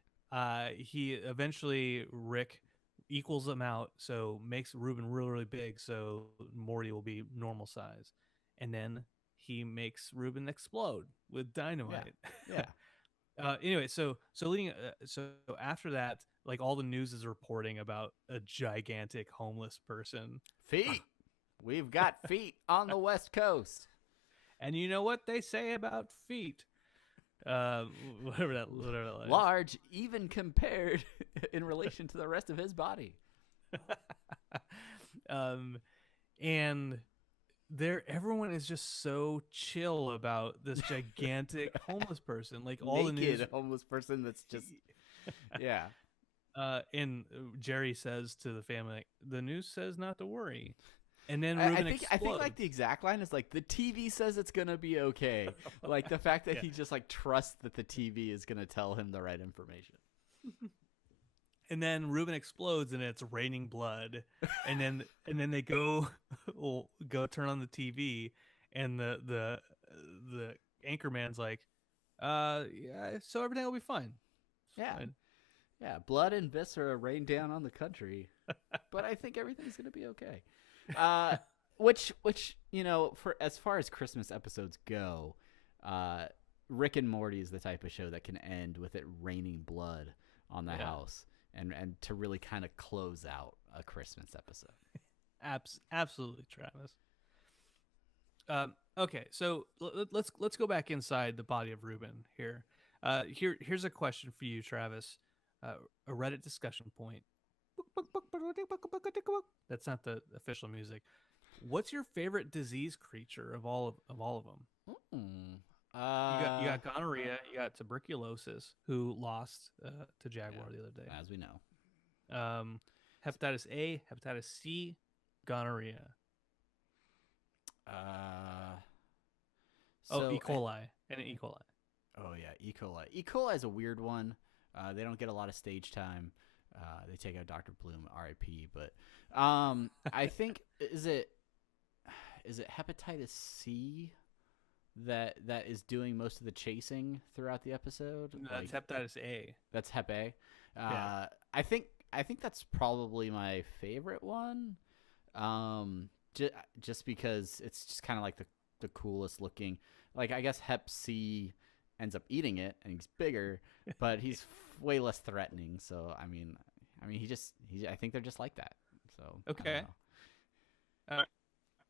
he eventually, Rick equals them out, so makes Reuben really, really big, so Morty will be normal size, and then he makes Reuben explode with dynamite. Yeah. Anyway, so after that, like, all the news is reporting about a gigantic homeless person. Feet. We've got feet on the West Coast. And you know what they say about feet? Whatever that is. Large, even compared in relation to the rest of his body. And everyone is just so chill about this gigantic homeless person. Like, all naked the news, homeless person that's just yeah. And Jerry says to the family, the news says not to worry. And then I Ruben think explodes. like the exact line is like the TV says it's gonna be okay. Like the fact that he just like trusts that the TV is gonna tell him the right information. And then Ruben explodes, and it's raining blood. And then they go turn on the TV, and the anchorman's like, yeah, so everything will be fine. Yeah. Fine. Yeah, blood and viscera rain down on the country, but I think everything's gonna be okay. Which for as far as Christmas episodes go, Rick and Morty is the type of show that can end with it raining blood on the house, and to really kind of close out a Christmas episode. Absolutely, Travis. Okay, so let's go back inside the body of Ruben here. Here's a question for you, Travis. A Reddit discussion point. That's not the official music. What's your favorite disease creature of all of them? You got gonorrhea. You got tuberculosis, who lost to Jaguar the other day, as we know. Hepatitis A, hepatitis C, gonorrhea. E. coli and E. coli. Oh yeah, E. coli. E. coli is a weird one. They don't get a lot of stage time. They take out Dr. Bloom, R.I.P. But I think is it hepatitis C that is doing most of the chasing throughout the episode? No, that's hepatitis A. That's Hep A. Yeah. I think that's probably my favorite one. Just because it's just kind of like the coolest looking. Like I guess Hep C ends up eating it and he's bigger, but he's way less threatening. So I mean, I think they're just like that. So okay.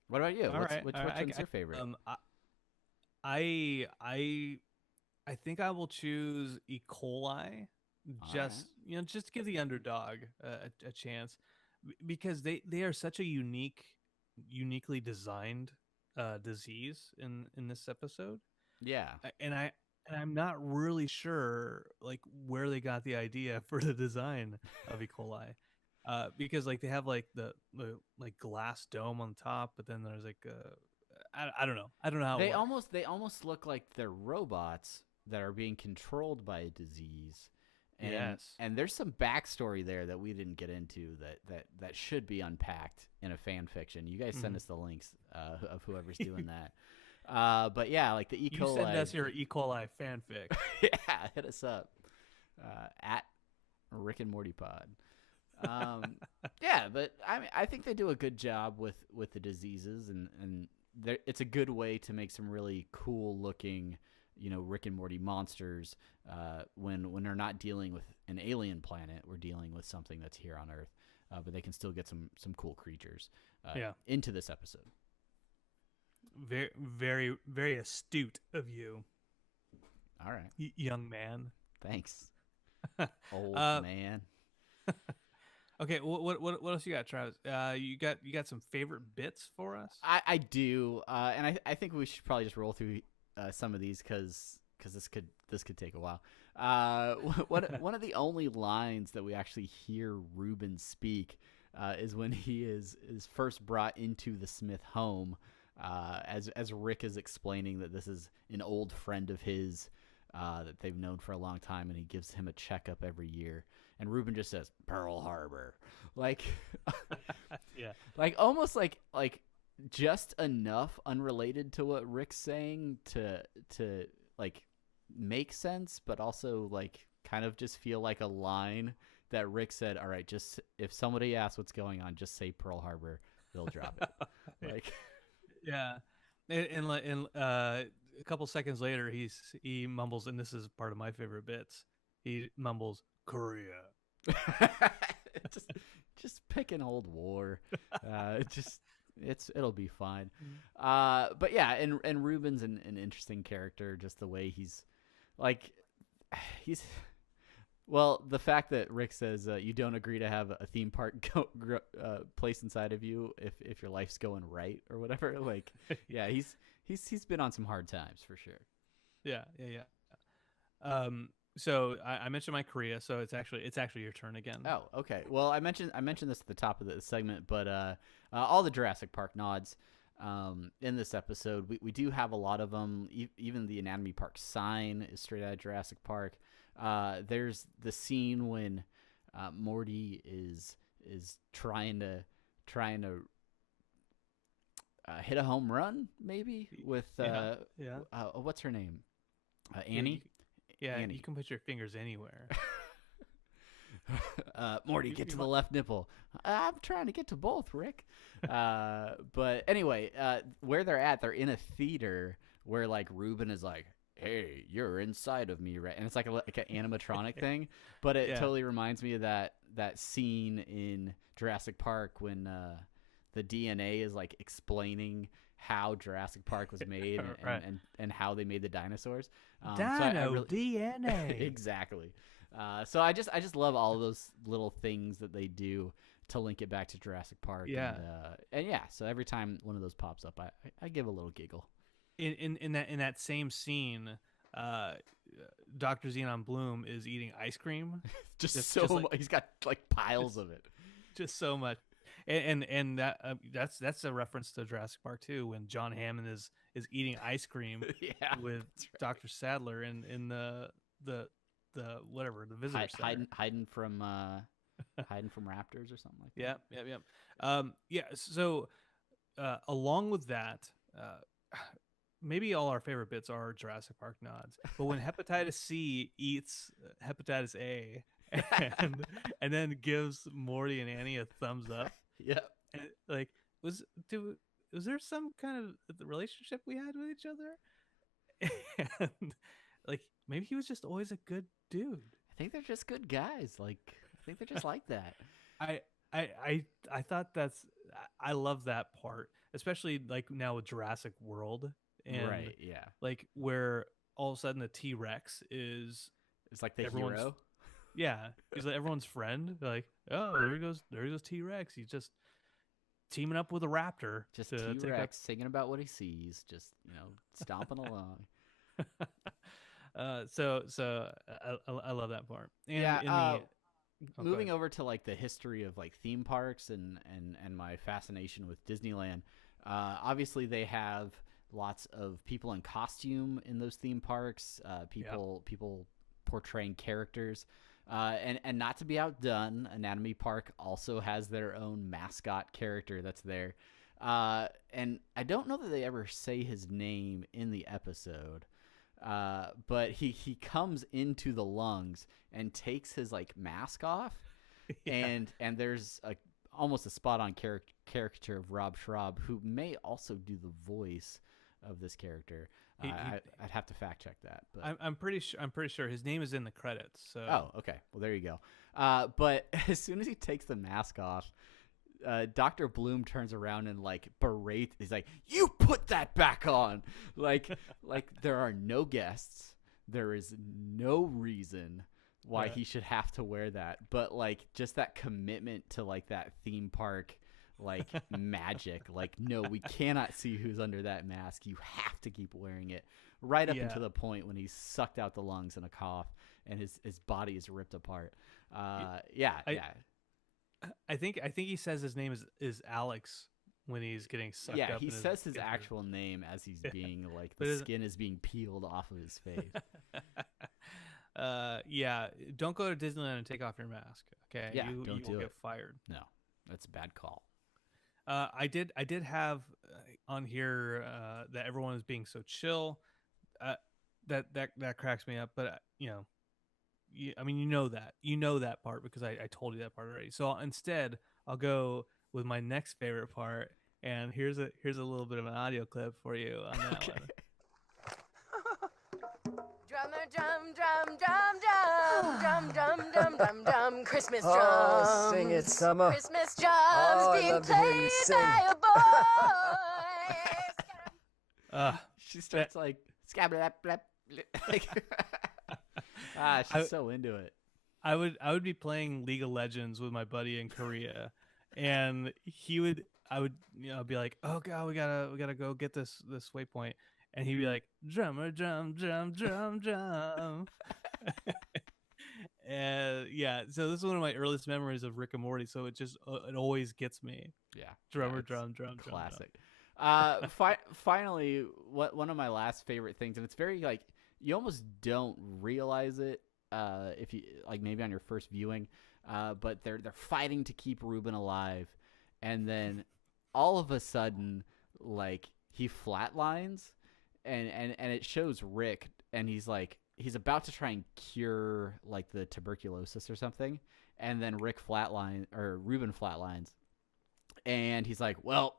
What about you? Which one's your favorite? I think I will choose E. coli. Just to give the underdog a chance, because they are such a uniquely designed disease in this episode. Yeah, and I'm not really sure like where they got the idea for the design of E. coli, because like they have like the like glass dome on top, but then there's like I don't know how they almost look like they're robots that are being controlled by a disease. And there's some backstory there that we didn't get into that should be unpacked in a fan fiction. You guys send us the links of whoever's doing that. But yeah, like the E. coli. You send us your E. coli fanfic. Yeah, hit us up at Rick and Morty Pod. Yeah, but I think they do a good job with the diseases, and it's a good way to make some really cool looking, Rick and Morty monsters. When they're not dealing with an alien planet, we're dealing with something that's here on Earth, but they can still get some cool creatures into this episode. Very, very, very astute of you. All right, young man. Thanks, old man. Okay, what else you got, Travis? You got some favorite bits for us? I do, and I think we should probably just roll through some of these because this could take a while. One of the only lines that we actually hear Ruben speak is when he is first brought into the Smith home, as Rick is explaining that this is an old friend of his that they've known for a long time, and he gives him a checkup every year. And Ruben just says Pearl Harbor, like, yeah, like almost like just enough unrelated to what Rick's saying to like make sense, but also like kind of just feel like a line that Rick said, all right, just if somebody asks what's going on, just say Pearl Harbor, they'll drop it. Like, yeah. And a couple seconds later he mumbles, and this is part of my favorite bits, he mumbles Korea. just pick an old war. It'll be fine. But yeah, and Ruben's an interesting character, just the way he's the fact that Rick says you don't agree to have a theme park place inside of you if your life's going right or whatever. Like, yeah, he's been on some hard times for sure. Yeah. So I mentioned my Korea, so it's actually your turn again. Oh, okay. Well, I mentioned this at the top of the segment, but all the Jurassic Park nods in this episode, we do have a lot of them. Even the Anatomy Park sign is straight out of Jurassic Park. There's the scene when Morty is trying to hit a home run, maybe with what's her name, Annie. Annie. You can put your fingers anywhere. Morty, get to the left nipple. I'm trying to get to both, Rick. But anyway, where they're in a theater where like Ruben is like, "Hey, you're inside of me," right? And it's like an animatronic thing. But it totally reminds me of that scene in Jurassic Park when the DNA is like explaining how Jurassic Park was made right. and how they made the dinosaurs. DNA. Exactly. So I just love all of those little things that they do to link it back to Jurassic Park. Yeah. And so every time one of those pops up, I give a little giggle. In that same scene, Dr. Xenon Bloom is eating ice cream. just so much. He's got like piles of it. Just so much. And that's a reference to Jurassic Park too, when John Hammond is eating ice cream with Dr. Sadler in the whatever, the visitor center. hiding from raptors or something like that. Yeah. So along with that, maybe all our favorite bits are Jurassic Park nods, but when Hepatitis C eats Hepatitis A and then gives Morty and Annie a thumbs up. Yeah. And, like, was there some kind of relationship we had with each other? And like, maybe he was just always a good dude. I think they're just good guys. Like, I think they're just like that. I thought I love that part, especially like now with Jurassic World, and right, yeah, like where all of a sudden the T-Rex is it's like the hero. Yeah, he's like everyone's friend. They're like, oh, there he goes T-Rex. He's just teaming up with a raptor. Just T-Rex singing about what he sees, just stomping along. So I love that part. And moving over to like the history of like theme parks and my fascination with Disneyland. Obviously, they have lots of people in costume in those theme parks. People portraying characters. And not to be outdone, Anatomy Park also has their own mascot character that's there. And I don't know that they ever say his name in the episode, but he comes into the lungs and takes his like mask off, and there's almost a spot-on caricature of Rob Schrab, who may also do the voice of this character. I'd have to fact check that, but I'm pretty sure his name is in the credits. So okay, well there you go. But as soon as he takes the mask off, Dr. Bloom turns around and like berates. He's like, "You put that back on!" Like there are no guests. There is no reason why he should have to wear that. But like just that commitment to like that theme park like magic. Like, no, we cannot see who's under that mask. You have to keep wearing it right up until the point when he's sucked out the lungs in a cough and his body is ripped apart. I think he says his name is Alex when he's getting sucked up. Yeah, he says his actual name as he's being like the skin is being peeled off of his face. Don't go to Disneyland and take off your mask. Okay, you will get fired. No, that's a bad call. I did have on here that everyone is being so chill. That cracks me up. But you know that part because I told you that part already. So instead, I'll go with my next favorite part, and here's a little bit of an audio clip for you on that one. Drummer, drum, drum, drum, drum, drum, drum, drum, drum, Christmas drums. Oh, sing it, Summer. Christmas drums being played by a boy. She starts like scab she's so into it. I would be playing League of Legends with my buddy in Korea, and I would be like, oh god, we gotta go get this waypoint, and he'd be like, drummer, drum, drum, drum, drum. And yeah, so this is one of my earliest memories of Rick and Morty. So it always gets me. Yeah, Drummer, it's drum, drum, drum, classic. Finally, one of my last favorite things, and it's very like you almost don't realize it if you like maybe on your first viewing, but they're fighting to keep Ruben alive, and then all of a sudden, like he flatlines, and it shows Rick, and he's about to try and cure like the tuberculosis or something, and then Ruben flatlines, and he's like, well,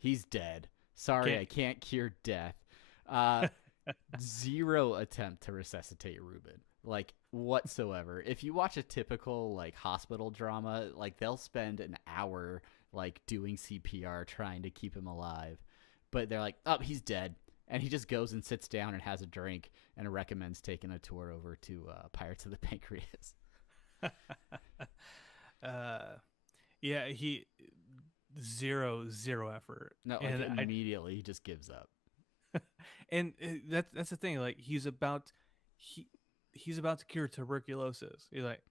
he's dead. Sorry, I can't cure death. Zero attempt to resuscitate Ruben, like whatsoever. If you watch a typical like hospital drama, like they'll spend an hour like doing CPR trying to keep him alive, but they're like, oh, he's dead. And he just goes and sits down and has a drink and recommends taking a tour over to Pirates of the Pancreas. Yeah, he zero effort. No, like and immediately he just gives up. And that's the thing. Like he's about to cure tuberculosis. He's like,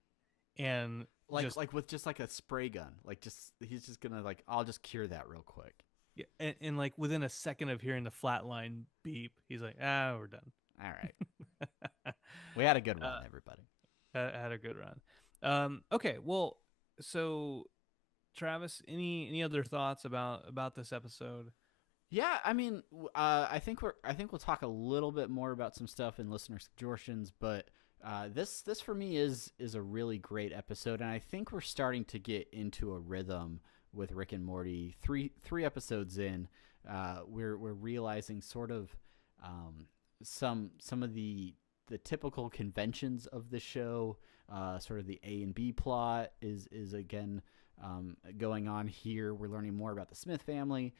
and like with just like a spray gun. Like he's just gonna like, I'll just cure that real quick. Yeah, and like within a second of hearing the flatline beep, he's like, we're done. All right. We had a good run, everybody. Had a good run. Okay, well, so Travis, any other thoughts about this episode? Yeah, I mean, I think we'll talk a little bit more about some stuff in listener suggestions, but this for me is a really great episode, and I think we're starting to get into a rhythm with Rick and Morty. Three episodes in, we're realizing sort of some of the typical conventions of the show. Sort of the A and B plot is again going on here. We're learning more about the Smith family,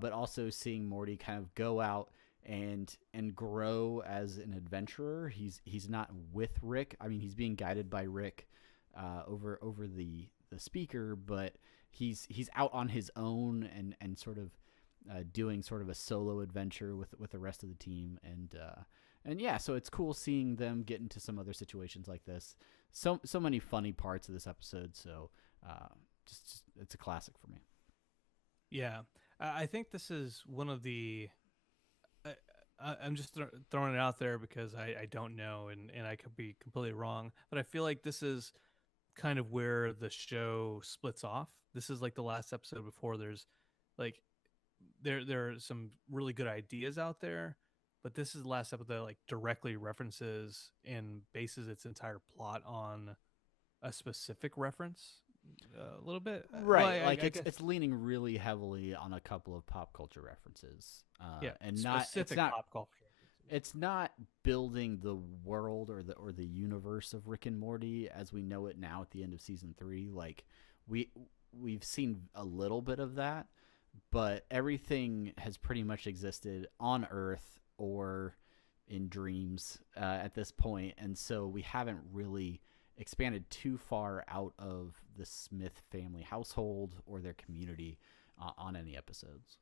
but also seeing Morty kind of go out and grow as an adventurer. He's not with Rick. I mean, he's being guided by Rick over the speaker, but he's out on his own and sort of doing sort of a solo adventure with the rest of the team, and yeah, so it's cool seeing them get into some other situations like this. So many funny parts of this episode. So just it's a classic for me. Yeah, I think this is one of the. I'm just throwing it out there because I don't know, and I could be completely wrong, but I feel like this is kind of where the show splits off. This is like the last episode before there's like there are some really good ideas out there, but this is the last episode that like directly references and bases its entire plot on a specific reference a little bit. Right. Well, it's leaning really heavily on a couple of pop culture references. Yeah, and specific pop culture. It's not building the world or the universe of Rick and Morty as we know it now at the end of season 3. Like we've seen a little bit of that, but everything has pretty much existed on Earth or in dreams at this point, and so we haven't really expanded too far out of the Smith family household or their community on any episodes.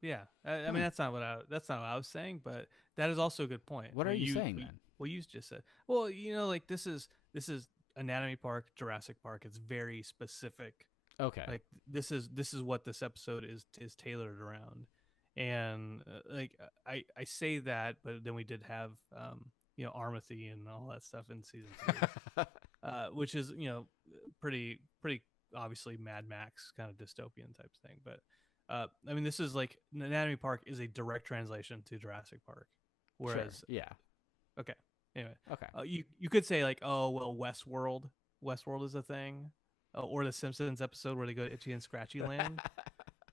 Yeah, I mean that's not what I was saying, but that is also a good point. What are you saying then? Well, you just said. Well, like this is Anatomy Park, Jurassic Park. It's very specific. Okay. Like this is what this episode is tailored around, and like I say that, but then we did have Armathy and all that stuff in season 3, which is pretty obviously Mad Max kind of dystopian type thing, but. I mean, this is like Anatomy Park is a direct translation to Jurassic Park, whereas sure. Yeah. Okay. Anyway. Okay. You could say like, oh well, Westworld is a thing, or the Simpsons episode where they go to Itchy and Scratchy Land.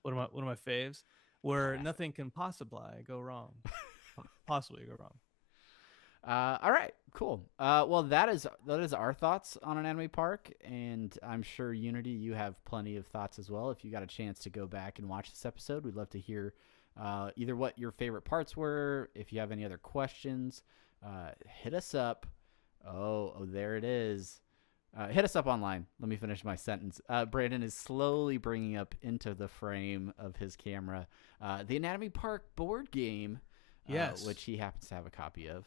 one of my faves, where nothing can possibly go wrong. All right, cool. Well, that is our thoughts on Anatomy Park, and I'm sure Unity, you have plenty of thoughts as well. If you got a chance to go back and watch this episode, we'd love to hear either what your favorite parts were. If you have any other questions, hit us up. Oh, there it is. hit us up online. Let me finish my sentence. Brandon is slowly bringing up into the frame of his camera the Anatomy Park board game, Yes. which he happens to have a copy of.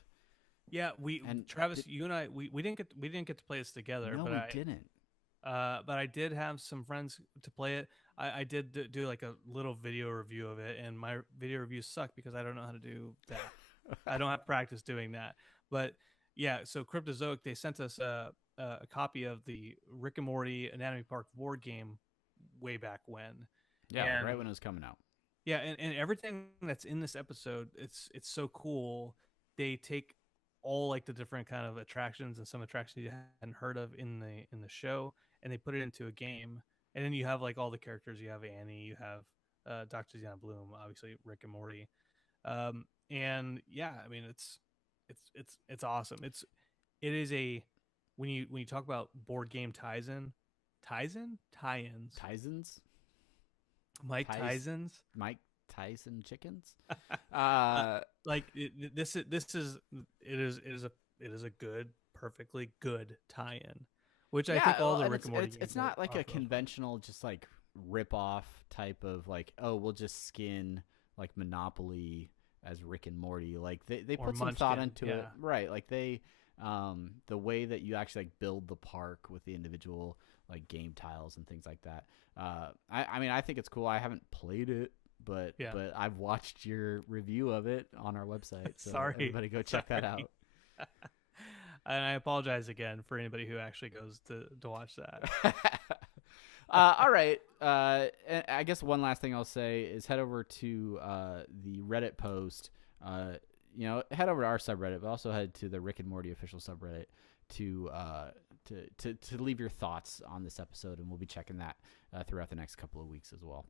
Yeah, And Travis, you and I, we didn't get to play this together. No, but we didn't. But I did have some friends to play it. I did do like a little video review of it, and my video reviews suck because I don't know how to do that. I don't have practice doing that. But yeah, so Cryptozoic, they sent us a copy of the Rick and Morty Anatomy Park board game way back when. Yeah, And- right when it was coming out. Yeah, and everything that's in this episode, it's so cool. They take all like the different kind of attractions and some attractions you hadn't heard of in the show, and they put it into a game. And then you have like all the characters. You have Annie, you have Dr. Deanna Bloom, obviously Rick and Morty. And yeah, I mean it's awesome. It is a when you talk about board game tie-ins, Tyson's? Mike Tyson's. Mike Tyson chickens? Like this is a good, perfectly good tie-in, which I think all the Rick and Morty. It's not like a conventional, just like rip off type of like, oh, we'll just skin like Monopoly as Rick and Morty. Like they put some thought into it, right? Like they, the way that you actually like build the park with the individual like game tiles and things like that. I mean, I think it's cool. I haven't played it. But I've watched your review of it on our website. So Sorry. everybody go check that out. And I apologize again for anybody who actually goes to watch that. All right. And I guess one last thing I'll say is head over to the Reddit post. Head over to our subreddit, but also head to the Rick and Morty official subreddit to leave your thoughts on this episode, and we'll be checking that throughout the next couple of weeks as well.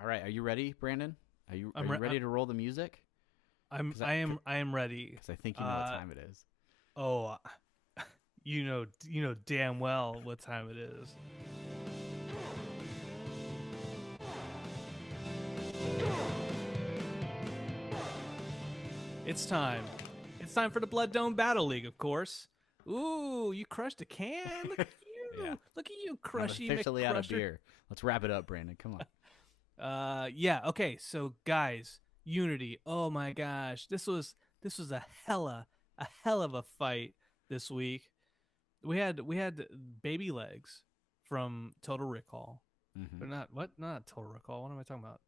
All right, are you ready, Brandon? Are you ready to roll the music? I am ready. Because I think you know what time it is. Oh, you know damn well what time it is. It's time. It's time for the Blood Dome Battle League, of course. Ooh, you crushed a can. Look at you. Yeah. Look at you, I'm Crushy officially out of McCrusher. beer. Let's wrap it up, Brandon. Come on. Yeah, okay, so guys, Unity, oh my gosh, this was a hella of a fight this week. We had baby legs from Total Recall. Mm-hmm. Not Total Recall, what am I talking about?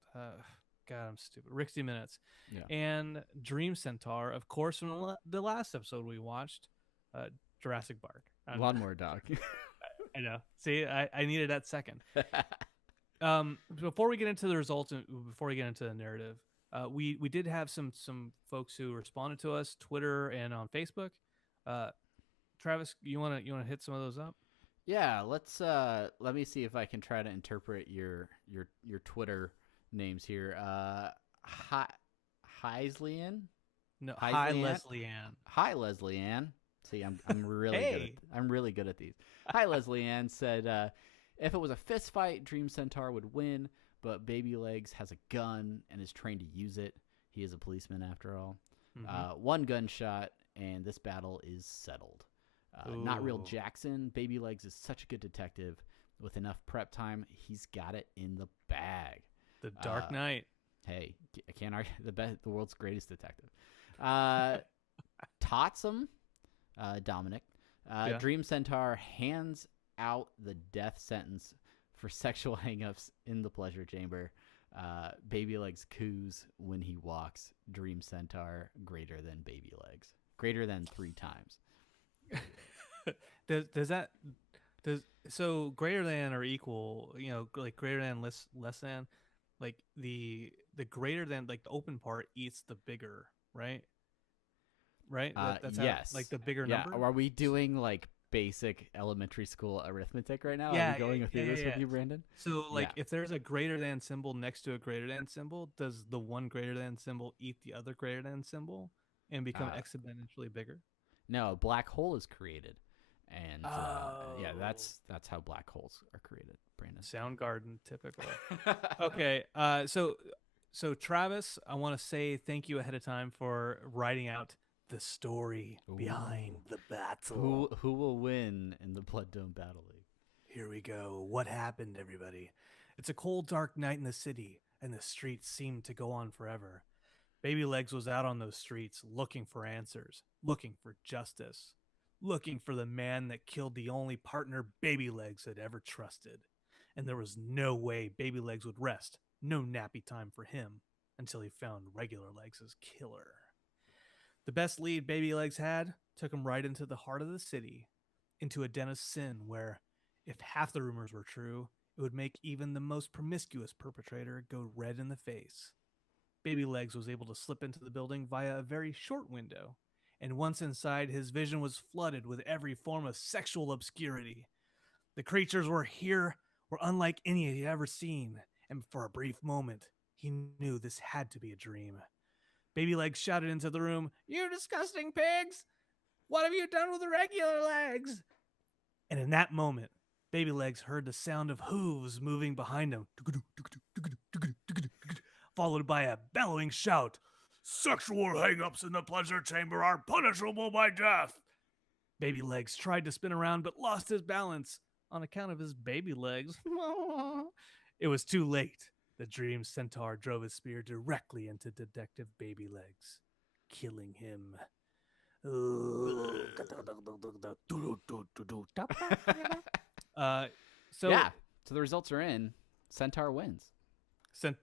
God, I'm stupid. Rixty Minutes. Yeah. And Dream Centaur, of course, from the last episode we watched, Jurassic Park. Lawnmower Dog. I know. See, I needed that second. Before we get into the results and before we get into the narrative, we did have some folks who responded to us, Twitter and on Facebook. Travis, you wanna hit some of those up? Yeah, let me see if I can try to interpret your Twitter names here. Heisleyan? No, Hi, hi Leanne. Leslie Ann. Hi, Leslie Ann. See, I'm really I'm really good at these. Hi, Leslie Ann said, if it was a fist fight, Dream Centaur would win, but Baby Legs has a gun and is trained to use it. He is a policeman after all. Mm-hmm. One gunshot, and this battle is settled. Not Real Jackson. Baby Legs is such a good detective. With enough prep time, he's got it in the bag. The Dark Knight. Hey, I can't argue. The world's greatest detective. Totsum, Dominic. Dream Centaur hands out the death sentence for sexual hangups in the pleasure chamber. Baby Legs coos when he walks. Dream Centaur greater than Baby Legs. Greater than 3 times. So greater than or equal, like greater than, less than, like the greater than, like the open part eats the bigger, right? That's yes. like the bigger yeah. number. Are we doing like basic elementary school arithmetic right now? Yeah, Are we going through this with you, Brandon? So if there's a greater than symbol next to a greater than symbol, does the one greater than symbol eat the other greater than symbol and become exponentially bigger? No, a black hole is created. And that's how black holes are created, Brandon. Soundgarden, typical. Okay, so Travis, I want to say thank you ahead of time for writing out the story behind the battle. Who will win in the Blood Dome Battle League? Here we go. What happened, everybody? It's a cold, dark night in the city, and the streets seem to go on forever. Baby Legs was out on those streets looking for answers, looking for justice, looking for the man that killed the only partner Baby Legs had ever trusted. And there was no way Baby Legs would rest, no nappy time for him, until he found Regular Legs' killer. The best lead Baby Legs had took him right into the heart of the city, into a den of sin where, if half the rumors were true, it would make even the most promiscuous perpetrator go red in the face. Baby Legs was able to slip into the building via a very short window, and once inside, his vision was flooded with every form of sexual obscurity. The creatures were unlike any he had ever seen, and for a brief moment, he knew this had to be a dream. Baby Legs shouted into the room, "You disgusting pigs! What have you done with the Regular Legs?" And in that moment, Baby Legs heard the sound of hooves moving behind him, followed by a bellowing shout, "Sexual hang-ups in the pleasure chamber are punishable by death!" Baby Legs tried to spin around but lost his balance on account of his baby legs. It was too late. The Dream Centaur drove his spear directly into Detective Baby Legs, killing him. So yeah. So the results are in. Centaur wins.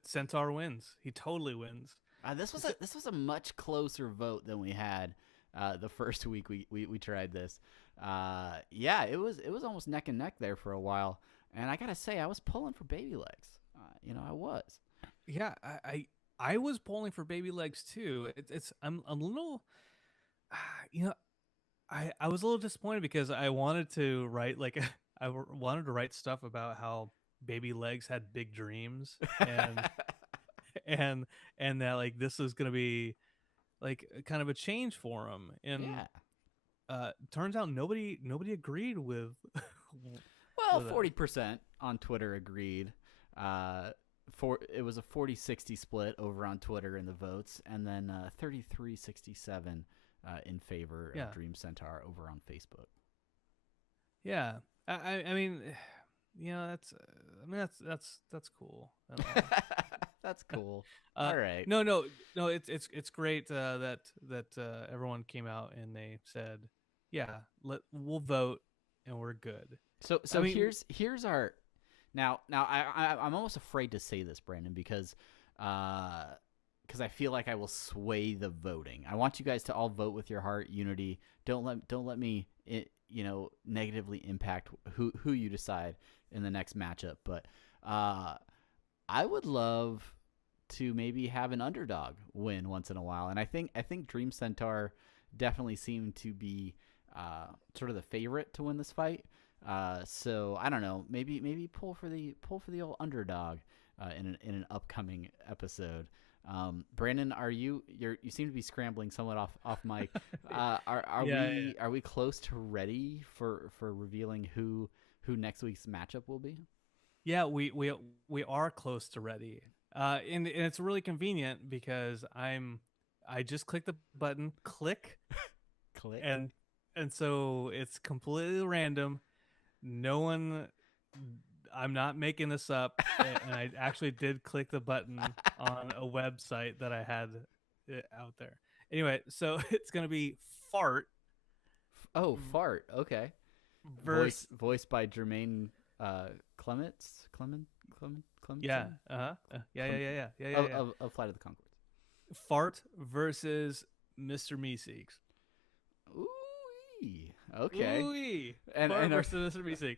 Centaur wins. He totally wins. This was a much closer vote than we had the first week we tried this. Yeah, it was almost neck and neck there for a while, and I gotta say I was pulling for Baby Legs. I was. Yeah, I was pulling for Baby Legs too. I'm a little, I was a little disappointed because I wanted to write wanted to write stuff about how Baby Legs had big dreams and and that like this was gonna be like kind of a change for him. And turns out nobody agreed with. Well, 40% on Twitter agreed. It was a 40-60 split over on Twitter in the votes, and then 33-67 in favor of Dream Centaur over on Facebook. Yeah, I mean, that's cool. That's cool. All right. No, it's great that everyone came out and they said, yeah, we'll vote and we're good. So I mean, here's our. Now I'm almost afraid to say this, Brandon, because I feel like I will sway the voting. I want you guys to all vote with your heart, unity. Don't let me negatively impact who you decide in the next matchup. But I would love to maybe have an underdog win once in a while, and I think Dream Centaur definitely seemed to be sort of the favorite to win this fight. So I don't know, maybe pull for the old underdog in an upcoming episode. Brandon, you seem to be scrambling somewhat off mic. Are we close to ready for revealing who next week's matchup will be? Yeah, we are close to ready. And it's really convenient because I just click the button, click, and so it's completely random. No one, I'm not making this up, and I actually did click the button on a website that I had out there. Anyway, so it's gonna be Fart. Oh, Fart. Okay. Voiced by Jermaine Clements. Yeah. Yeah. Of Flight of the Conchords. Fart versus Mr. Meeseeks. Ooh. Okay. Ooh-wee. And versus Mr. Meeseeks.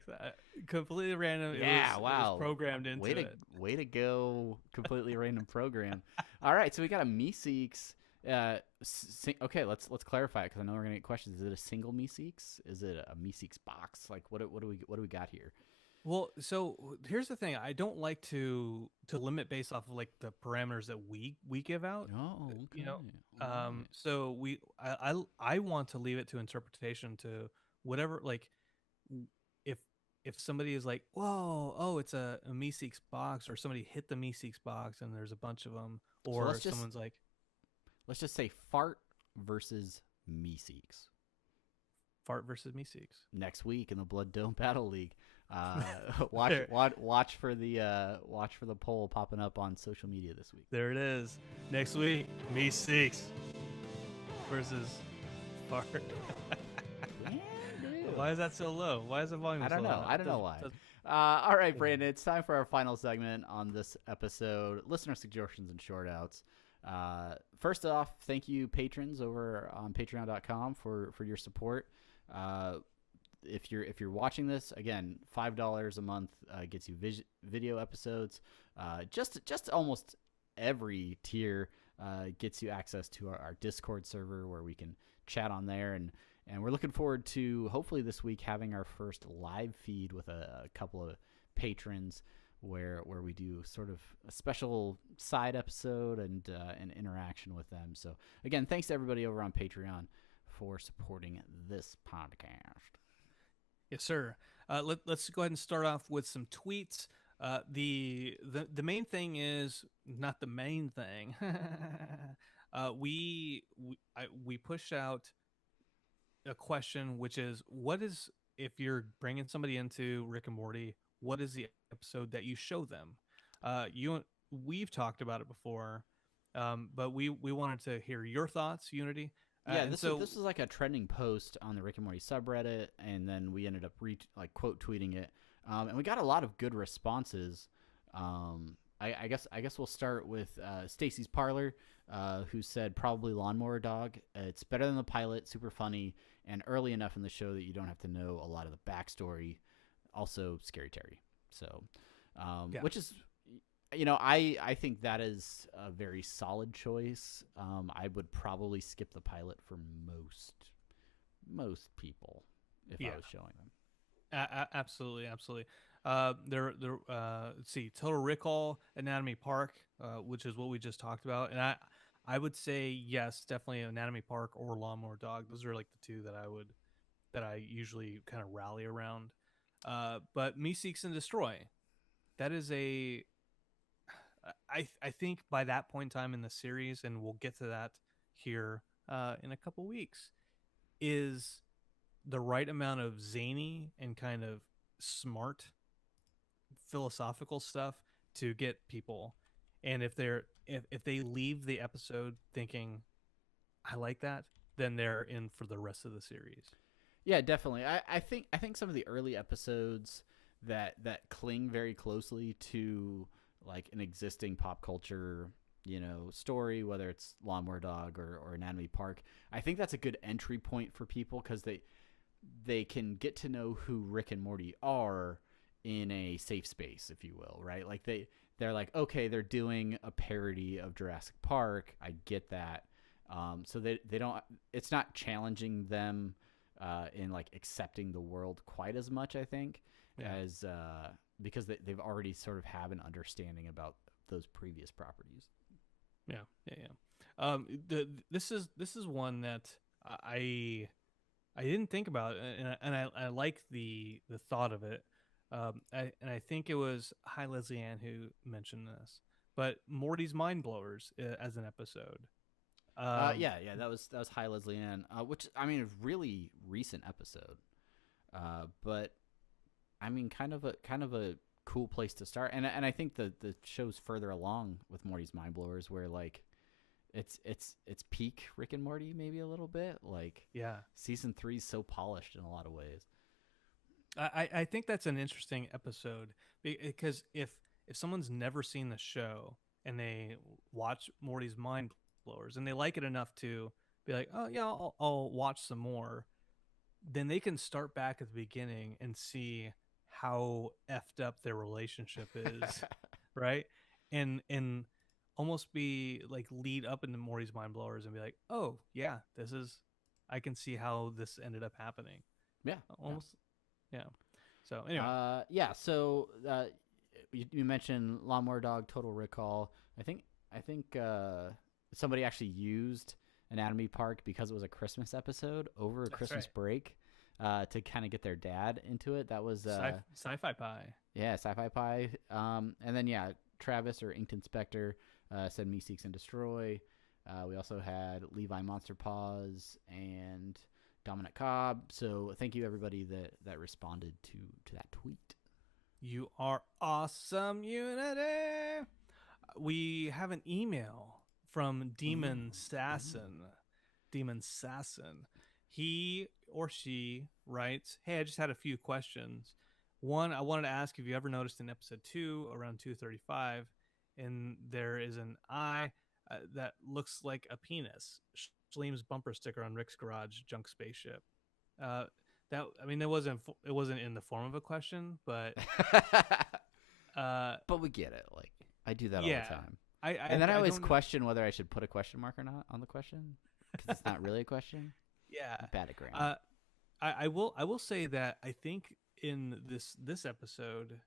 Completely random. Yeah. It was programmed into it. Way to go. Completely random program. All right. So we got a Meeseeks. Okay. Let's clarify it because I know we're gonna get questions. Is it a single Meeseeks? Is it a Meeseeks box? Like what do we got here? Well, so here's the thing. I don't like to limit based off of like the parameters that we give out. Oh, okay. So I want to leave it to interpretation to whatever. Like, if somebody is like, whoa, oh, it's a Meeseeks box, or somebody hit the Meeseeks box and there's a bunch of them, or someone's like, let's just say Fart versus Meeseeks. Fart versus Meeseeks. Next week in the Blood Dome Battle League. Watch for the poll popping up on social media this week. There it is. Next week, Meeseeks versus Fart. Why is that so low? Why is the volume so low? I don't know why. All right, Brandon, it's time for our final segment on this episode, listener suggestions and short outs. First off, thank you patrons over on patreon.com for your support. If you're watching this, again, $5 a month gets you video episodes. Just almost every tier gets you access to our Discord server where we can chat on there, and we're looking forward to hopefully this week having our first live feed with a couple of patrons where we do sort of a special side episode and an interaction with them. So again, thanks to everybody over on Patreon for supporting this podcast. Yes, sir. Let's go ahead and start off with some tweets. The main thing is not the main thing. We pushed out a question, which is, what is, if you're bringing somebody into Rick and Morty, what is the episode that you show them? We've talked about it before, but we wanted to hear your thoughts, Unity. Yeah, this was like a trending post on the Rick and Morty subreddit, and then we ended up quote tweeting it, and we got a lot of good responses. I guess we'll start with Stacy's Parlor, who said probably Lawnmower Dog. It's better than the pilot, super funny, and early enough in the show that you don't have to know a lot of the backstory. Also, Scary Terry. So, which is, I think that is a very solid choice. I would probably skip the pilot for most people if I was showing them. Absolutely. Let's see, Total Recall, Anatomy Park, which is what we just talked about, and I would say yes, definitely Anatomy Park or Lawnmower Dog. Those are like the two that I usually kind of rally around. But Me Seeks and Destroy, that is I think by that point in time in the series, and we'll get to that here in a couple weeks, is the right amount of zany and kind of smart philosophical stuff to get people. And if they leave the episode thinking I like that, then they're in for the rest of the series. Yeah, definitely. I think some of the early episodes that cling very closely to like an existing pop culture, story, whether it's Lawnmower Dog or Anatomy Park, I think that's a good entry point for people because they can get to know who Rick and Morty are in a safe space, if you will, right? Like they're like, okay, they're doing a parody of Jurassic Park. I get that. So they don't, it's not challenging them in like accepting the world quite as much, I think, as because they've already sort of have an understanding about those previous properties. Yeah. This is one that I didn't think about, and I like the thought of it. And I think it was Hi Leslie Ann who mentioned this, but Morty's Mind Blowers as an episode. Yeah, that was Hi Leslie Ann, which I mean, a really recent episode, but I mean, kind of a cool place to start, and I think the show's further along with Morty's Mind Blowers, where like it's peak Rick and Morty maybe a little bit, like season 3 is so polished in a lot of ways. I think that's an interesting episode because if someone's never seen the show and they watch Morty's Mind Blowers and they like it enough to be like, oh yeah, I'll watch some more, then they can start back at the beginning and see how effed up their relationship is, right? And almost be like lead up into Morty's Mind Blowers and be like, oh yeah, I can see how this ended up happening. Yeah, almost. Yeah. So anyway. So you mentioned Lawnmower Dog, Total Recall. I think somebody actually used Anatomy Park because it was a Christmas episode over a Christmas break to kind of get their dad into it. That was Sci-Fi Pie. Yeah, Sci-Fi Pie. And then Travis or Inked Inspector said Me Seeks and Destroy. We also had Levi Monster Paws and Dominic Cobb. So thank you everybody that responded to that tweet. You are awesome, Unity. We have an email from Demon Sassin. Demon Sassin. He or she writes, "Hey, I just had a few questions. One, I wanted to ask if you ever noticed in episode 2, around 235, and there is an eye that looks like a penis. Schleem's bumper sticker on Rick's garage junk spaceship. That I mean, it wasn't in the form of a question, but but we get it. Like I do that yeah, all the time. And then I always question whether I should put a question mark or not on the question because it's not really a question. Yeah, I'm bad at grammar. I will say that I think in this episode,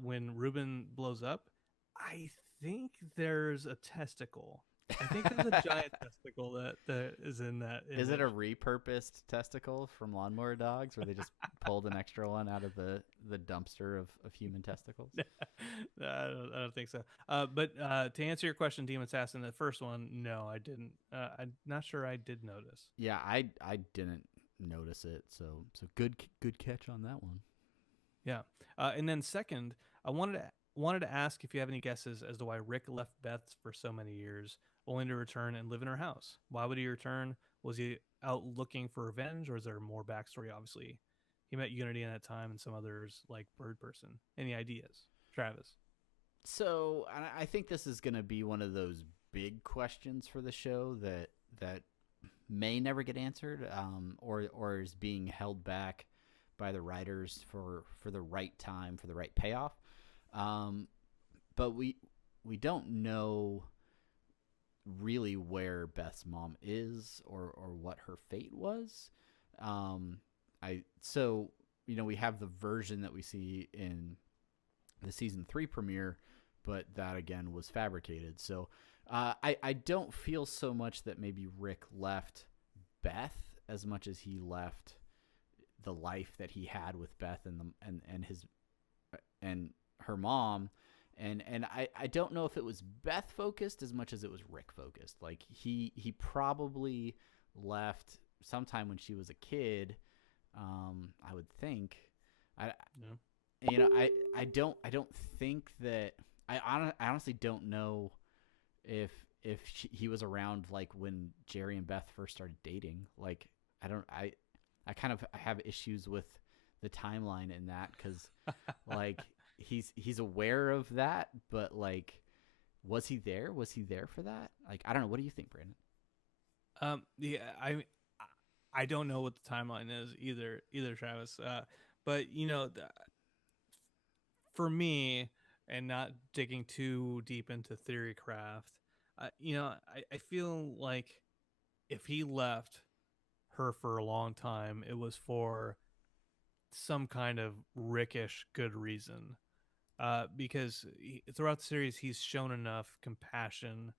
when Ruben blows up, I think there's a testicle. I think there's a giant testicle that is in that image. Is it a repurposed testicle from Lawnmower Dogs where they just pulled an extra one out of the dumpster of human testicles? I don't think so. But to answer your question, Demon Assassin, the first one, no, I didn't. I'm not sure I did notice. Yeah, I didn't notice it. So good catch on that one. Yeah. And then second, I wanted to ask if you have any guesses as to why Rick left Beth for so many years, only to return and live in her house. Why would he return? Was he out looking for revenge, or is there more backstory? Obviously, he met Unity in that time and some others like Bird Person. Any ideas, Travis? So I think this is going to be one of those big questions for the show that may never get answered, or is being held back by the writers for the right time, for the right payoff. But we don't know really where Beth's mom is or what her fate was. We have the version that we see in the season 3 premiere, but that again was fabricated. So I don't feel so much that maybe Rick left Beth as much as he left the life that he had with Beth and her mom. And I don't know if it was Beth focused as much as it was Rick focused. Like he probably left sometime when she was a kid. I would think. I don't think that. I honestly don't know if he was around like when Jerry and Beth first started dating. Like I kind of have issues with the timeline in that because like he's aware of that, but like was he there? Was he there for that? Like I don't know. What do you think, Brandon? Yeah, I don't know what the timeline is either, Travis. But for me, and not digging too deep into theory craft, I feel like if he left her for a long time, it was for some kind of Rickish good reason. Because throughout the series, he's shown enough compassion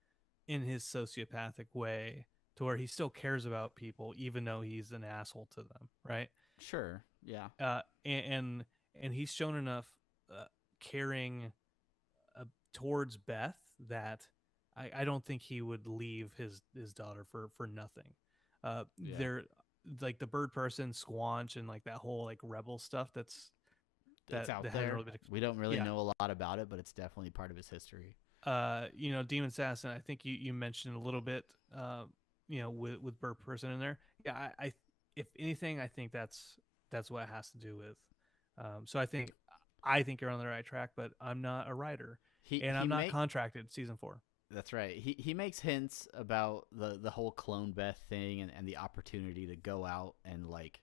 in his sociopathic way to where he still cares about people, even though he's an asshole to them, right? Sure, yeah. And he's shown enough caring towards Beth that I don't think he would leave his daughter for nothing. They're like the Bird Person, Squanch, and like that whole like rebel stuff that's out there. Really we don't really know a lot about it, but it's definitely part of his history. Demon Assassin, I think you mentioned a little bit, with Bird Person in there. Yeah, I if anything, I think that's what it has to do with. So I think you're on the right track, but I'm not a writer, I'm not contracted season 4. That's right. He makes hints about the whole clone Beth thing and the opportunity to go out and like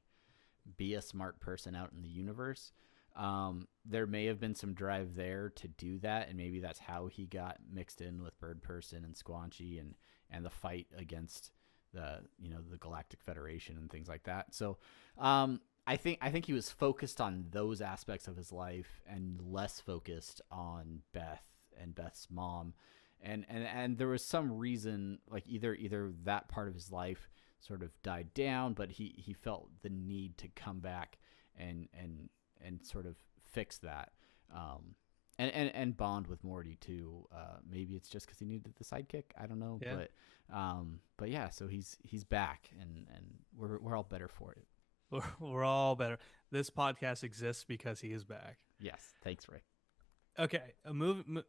be a smart person out in the universe. There may have been some drive there to do that, and maybe that's how he got mixed in with Bird Person and Squanchy and the fight against the Galactic Federation and things like that. So I think he was focused on those aspects of his life and less focused on Beth and Beth's mom. And there was some reason, like either that part of his life sort of died down, but he felt the need to come back and sort of fix that. and bond with Morty too. Maybe it's just because he needed the sidekick. I don't know, Yeah. but yeah. So he's back, and we're all better for it. We're all better. This podcast exists because he is back. Yes, thanks, Rick. Okay,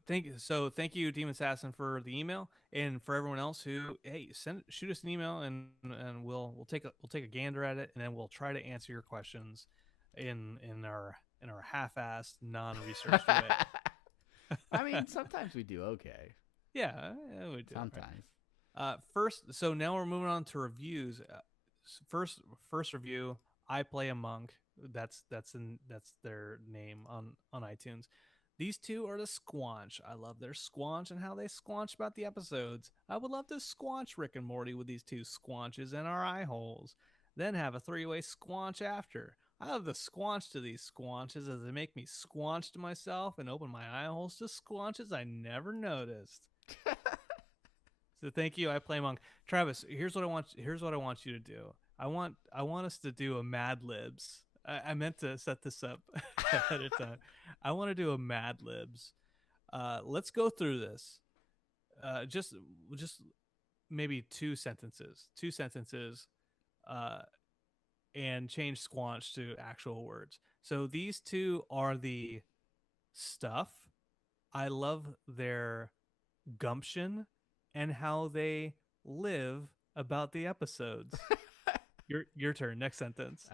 thank you, Demon Assassin, for the email, and for everyone else who shoot us an email, and we'll take a gander at it, and then we'll try to answer your questions in our half-assed, non-researched way. I mean, sometimes we do okay. Yeah, we do. Sometimes. Right? First, so now we're moving on to reviews. First review. I Play a Monk. That's their name on iTunes. These two are the Squanch. I love their Squanch and how they squanch about the episodes. I would love to squanch Rick and Morty with these two squanches in our eye holes. Then have a three-way squanch after. I love the squanch to these squanches as they make me squanch to myself and open my eye holes to squanches I never noticed. So thank you, I Play Monk. Travis, here's what I want you to do. I want us to do a Mad Libs. I meant to set this up ahead of time. I want to do a Mad Libs. Let's go through this. Just maybe two sentences, and change squanch to actual words. So these two are the stuff. I love their gumption and how they live about the episodes. Your turn. Next sentence.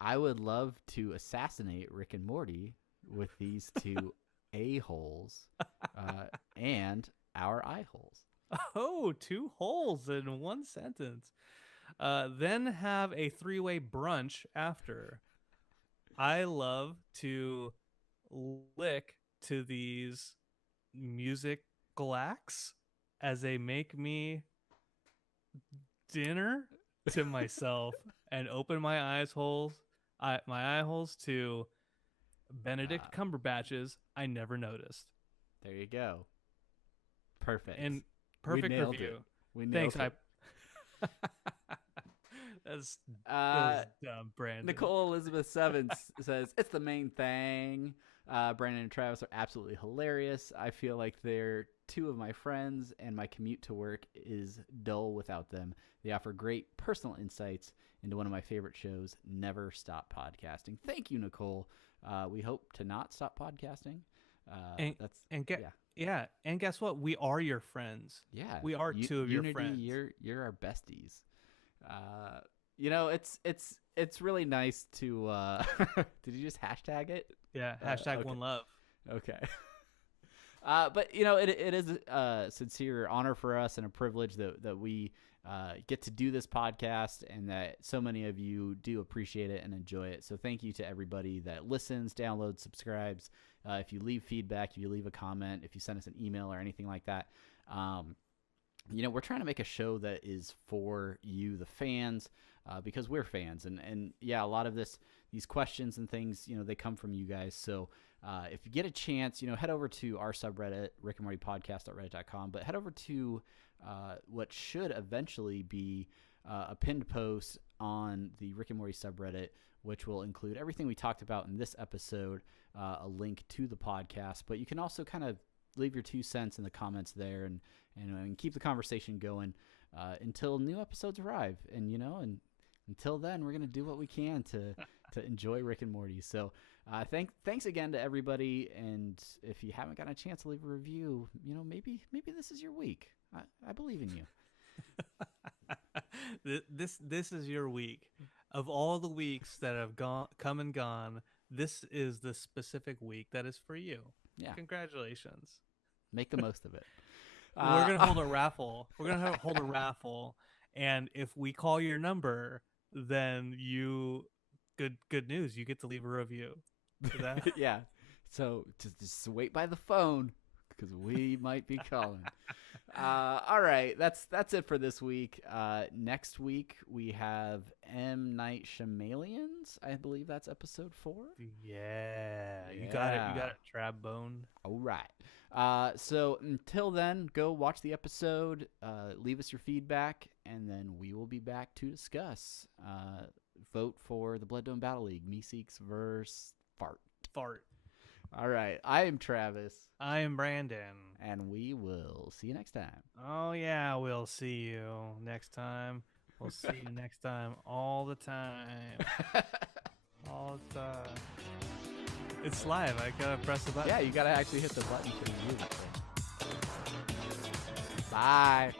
I would love to assassinate Rick and Morty with these two a-holes and our eye holes. Oh, two holes in one sentence. Then have a three-way brunch after. I love to lick to these music glacks as they make me dinner to myself and open my eye holes to Benedict Cumberbatches I never noticed. There you go. Perfect. And perfect we nailed review. It. We nailed Thanks, it. That's dumb, Brandon. Nicole Elizabeth Sevens says, it's the main thing. Brandon and Travis are absolutely hilarious. I feel like they're two of my friends, and my commute to work is dull without them. They offer great personal insights into one of my favorite shows, Never Stop Podcasting. Thank you, Nicole. We hope to not stop podcasting. And guess what? We are your friends. Yeah, we are two of Unity, your friends. You're our besties. It's really nice to. Did you just hashtag it? Yeah, hashtag okay. one love. Okay. But it is a sincere honor for us and a privilege that we get to do this podcast, and that so many of you do appreciate it and enjoy it. So thank you to everybody that listens, downloads, subscribes. If you leave feedback, if you leave a comment, if you send us an email or anything like that, we're trying to make a show that is for you, the fans, because we're fans. And yeah, a lot of these questions and things, they come from you guys. So if you get a chance, head over to our subreddit, rickandmortypodcast.reddit.com, but head over to what should eventually be a pinned post on the Rick and Morty subreddit, which will include everything we talked about in this episode, a link to the podcast. But you can also kind of leave your 2 cents in the comments there and keep the conversation going until new episodes arrive. And until then, we're going to do what we can to enjoy Rick and Morty. So thanks again to everybody. And if you haven't gotten a chance to leave a review, maybe this is your week. I believe in you. This is your week. Of all the weeks that have come and gone, this is the specific week that is for you. Yeah. Congratulations. Make the most of it. We're going to hold a raffle. Hold a raffle. And if we call your number, then good news. You get to leave a review. Yeah. So just wait by the phone, because we might be calling. All right. That's it for this week. Next week we have M. Night Shyamalan's. I believe that's episode 4. Yeah. You got it, Trab Bone. All right. So until then, go watch the episode, leave us your feedback, and then we will be back to discuss. Vote for the Blood Dome Battle League, Meeseeks versus Fart. All right. I am Travis. I am Brandon. And we will see you next time. Oh, yeah, we'll see you next time. We'll see you next time all the time. All the time. It's live. I gotta press the button. Yeah, you gotta actually hit the button for the music. Bye.